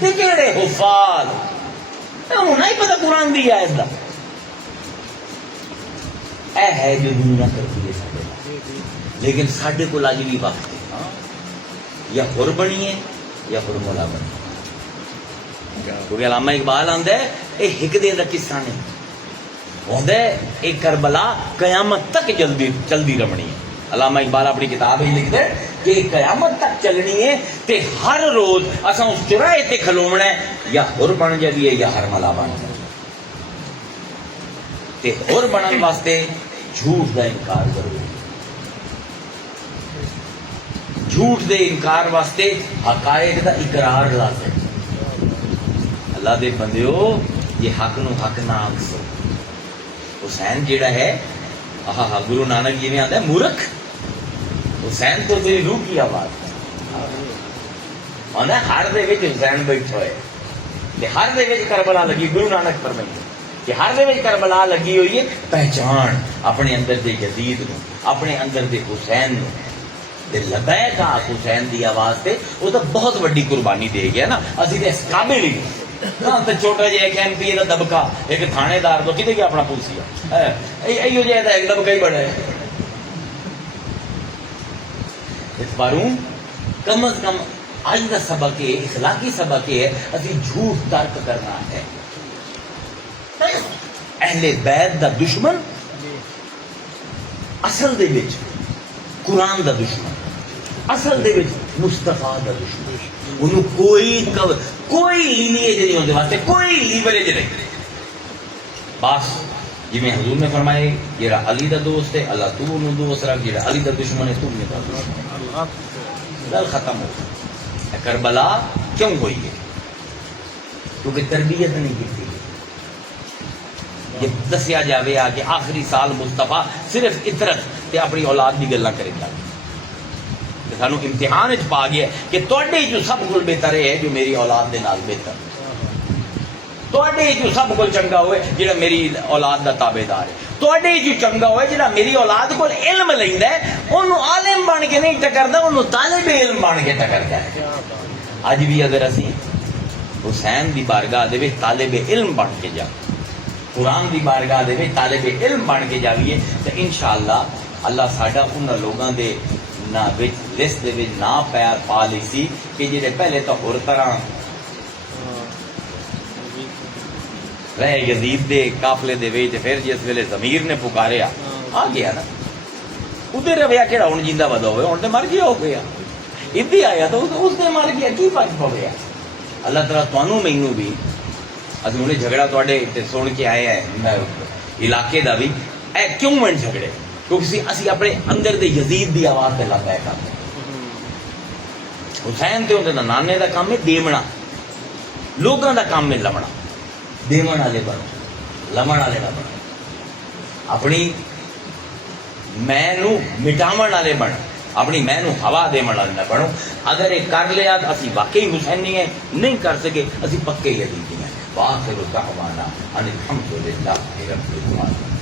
تے کیڑے حفاظ، انہوں نہیں پتہ قرآن دی آیت دا۔ اے ہے جو دنیا کرتی ہے ساڈے نال، لیکن ساڈے کول اج بھی وقت ہے یا ہور بنیے یا ہرمولا بنیے، کیونکہ علامہ اقبال آندا ہے یہ ایک دن کا قصہ نہیں ہوندا ہے، ایک کربلا قیامت تک چلدی رہنی ہے۔ علامہ اقبال اپنی کتاب ہی لکھتا ہے کہ قیامت تک چلنی ہے تے ہر روز اساں اس چوراہے تے کھلونا ہے، یا ہور بن جائیے یا ہرملا بن جائیے۔ تے ہور بنن واسطے جھوٹ دا انکار کرو، جھوٹ دے انکار واسطے حقائق دا اقرار لازم۔ اللہ دے بندیو یہ حق نو حق نہ آکھو۔ حسین جیڑا ہے گرو نانک جی نے آتا ہے مورکھ، حسین تو تیری روح کی آواز آنا ہر دے وچ حسین بیٹھا ہوئے تے ہر دے وچ کربلا لگی، گرو نانک فرمائے کہ ہر دے وچ کربلا لگی ہوئی ہے، پہچان اپنے اندر دے یزید نو، اپنے اندر دے حسین نو تے لبیک آکھ حسین دی آواز تے وہ تو بہت بڑی قربانی دے گیا نا، اسی تے اس قابل ہی تے چھوٹا جہا ایک ایم پی اے دا دبکا ایک تھانے دار تو کتے گیا اپنا پوسیا ایو جہا دا ایک دبکا ہی بڑا ہے۔ اس باروں کم از کم آج کا سبق ہے، اخلاقی سبق ہے، اسی جھوٹ ترک کرنا ہے۔ اہل بیت دا دشمن اصل دے وچ قرآن دا دشمن، اصل دے وچ مصطفیٰ دا دشمن، انہوں کوئی لینیج نہیں ہوتے واسطے، کوئی لیوریج نہیں۔ بس جی میں حضور نے فرمائے جیڑا علی دا دوست ہے اللہ تو انہوں دوست رکھ، جیڑا علی دا دشمن ہے تو انہیں دا دشمن، گل ختم ہو گئی۔ کربلا کیوں ہوئی ہے؟ کیونکہ تربیت نہیں کی تھی۔ یہ دسیا جاوے آ کہ آخری سال مصطفیٰ صرف اطرت تے اپنی اولاد دی گلاں کرے گا، سانو امتحان وچ پا گیا کہ تواڈے جو سب کول بہتر ہے جو میری اولاد دے نال بہتر۔ ਤੁਹਾਡੇ ਚੋਂ ਸਭ ਕੋਲ ਚੰਗਾ ਹੋਏ ਜਿਹੜਾ ਮੇਰੀ ਔਲਾਦ ਦਾ ਤਾਬੇਦਾਰ ਹੈ, ਤੁਹਾਡੇ ਚੋਂ ਚੰਗਾ ਹੋਏ ਜਿਹੜਾ ਮੇਰੀ ਔਲਾਦ ਕੋਲ ਇਲਮ ਲੈਂਦਾ ਹੈ, ਉਹਨੂੰ ਆਲਿਮ ਬਣ ਕੇ ਨਹੀਂ ਟਕਰਦਾ, ਉਹਨੂੰ ਤਾਲਿਬ ਇਲਮ ਬਣ ਕੇ ਟਕਰਦਾ ਹੈ। ਅੱਜ ਵੀ ਅਗਰ ਅਸੀਂ ਹੁਸੈਨ ਦੀ ਬਾਰਗਾਹ ਦੇ ਵਿੱਚ ਤਾਲਿਬ ਇਲਮ ਬਣ ਕੇ ਜਾ, قرآن دی بارگاہ دے وچ طالب علم بن کے جاویے تو انشاءاللہ اللہ ساڈا انہاں لوگاں دے نا وچ لسٹ دے وچ نا پا لی سی کہ جڑے پہلے تو ہور طرح رہے یزید دے قافلے دے وچ، پھر جس ویلے ضمیر نے پکاریا آ گیا نا، ادھر رویا کہڑا ہن جیندا ودا ہوئے، ہن تے مر گیا ہو گیا، ادھی آیا تو اس دے مر گیا، کی فرق پو گیا؟ اللہ تعالیٰ تانوں مینوں بھی ابھی انہیں جھگڑا تے سن کے آئے ہیں علاقے دا بھی اے کیوں من جھگڑے؟ کیونکہ اسی اپنے اندر دے یزید دی آواز تے لگ پائے کرتے حسین تے اندر نانے دا کام ہے دیونا، لوگاں دا کام ہے لمنا، دیون والے بنو، لمن والے نہ بنو، اپنی میں نو مٹاون والے بنو، اپنی میں نو ہوا دیون والے نہ بنو۔ اگر یہ کر لیا اسی واقعی حسینی ہے، نہیں کر سکے اسی پکے یزیدی ہیں۔ وآخر دعوانا ان الحمد للہ رب العالمین۔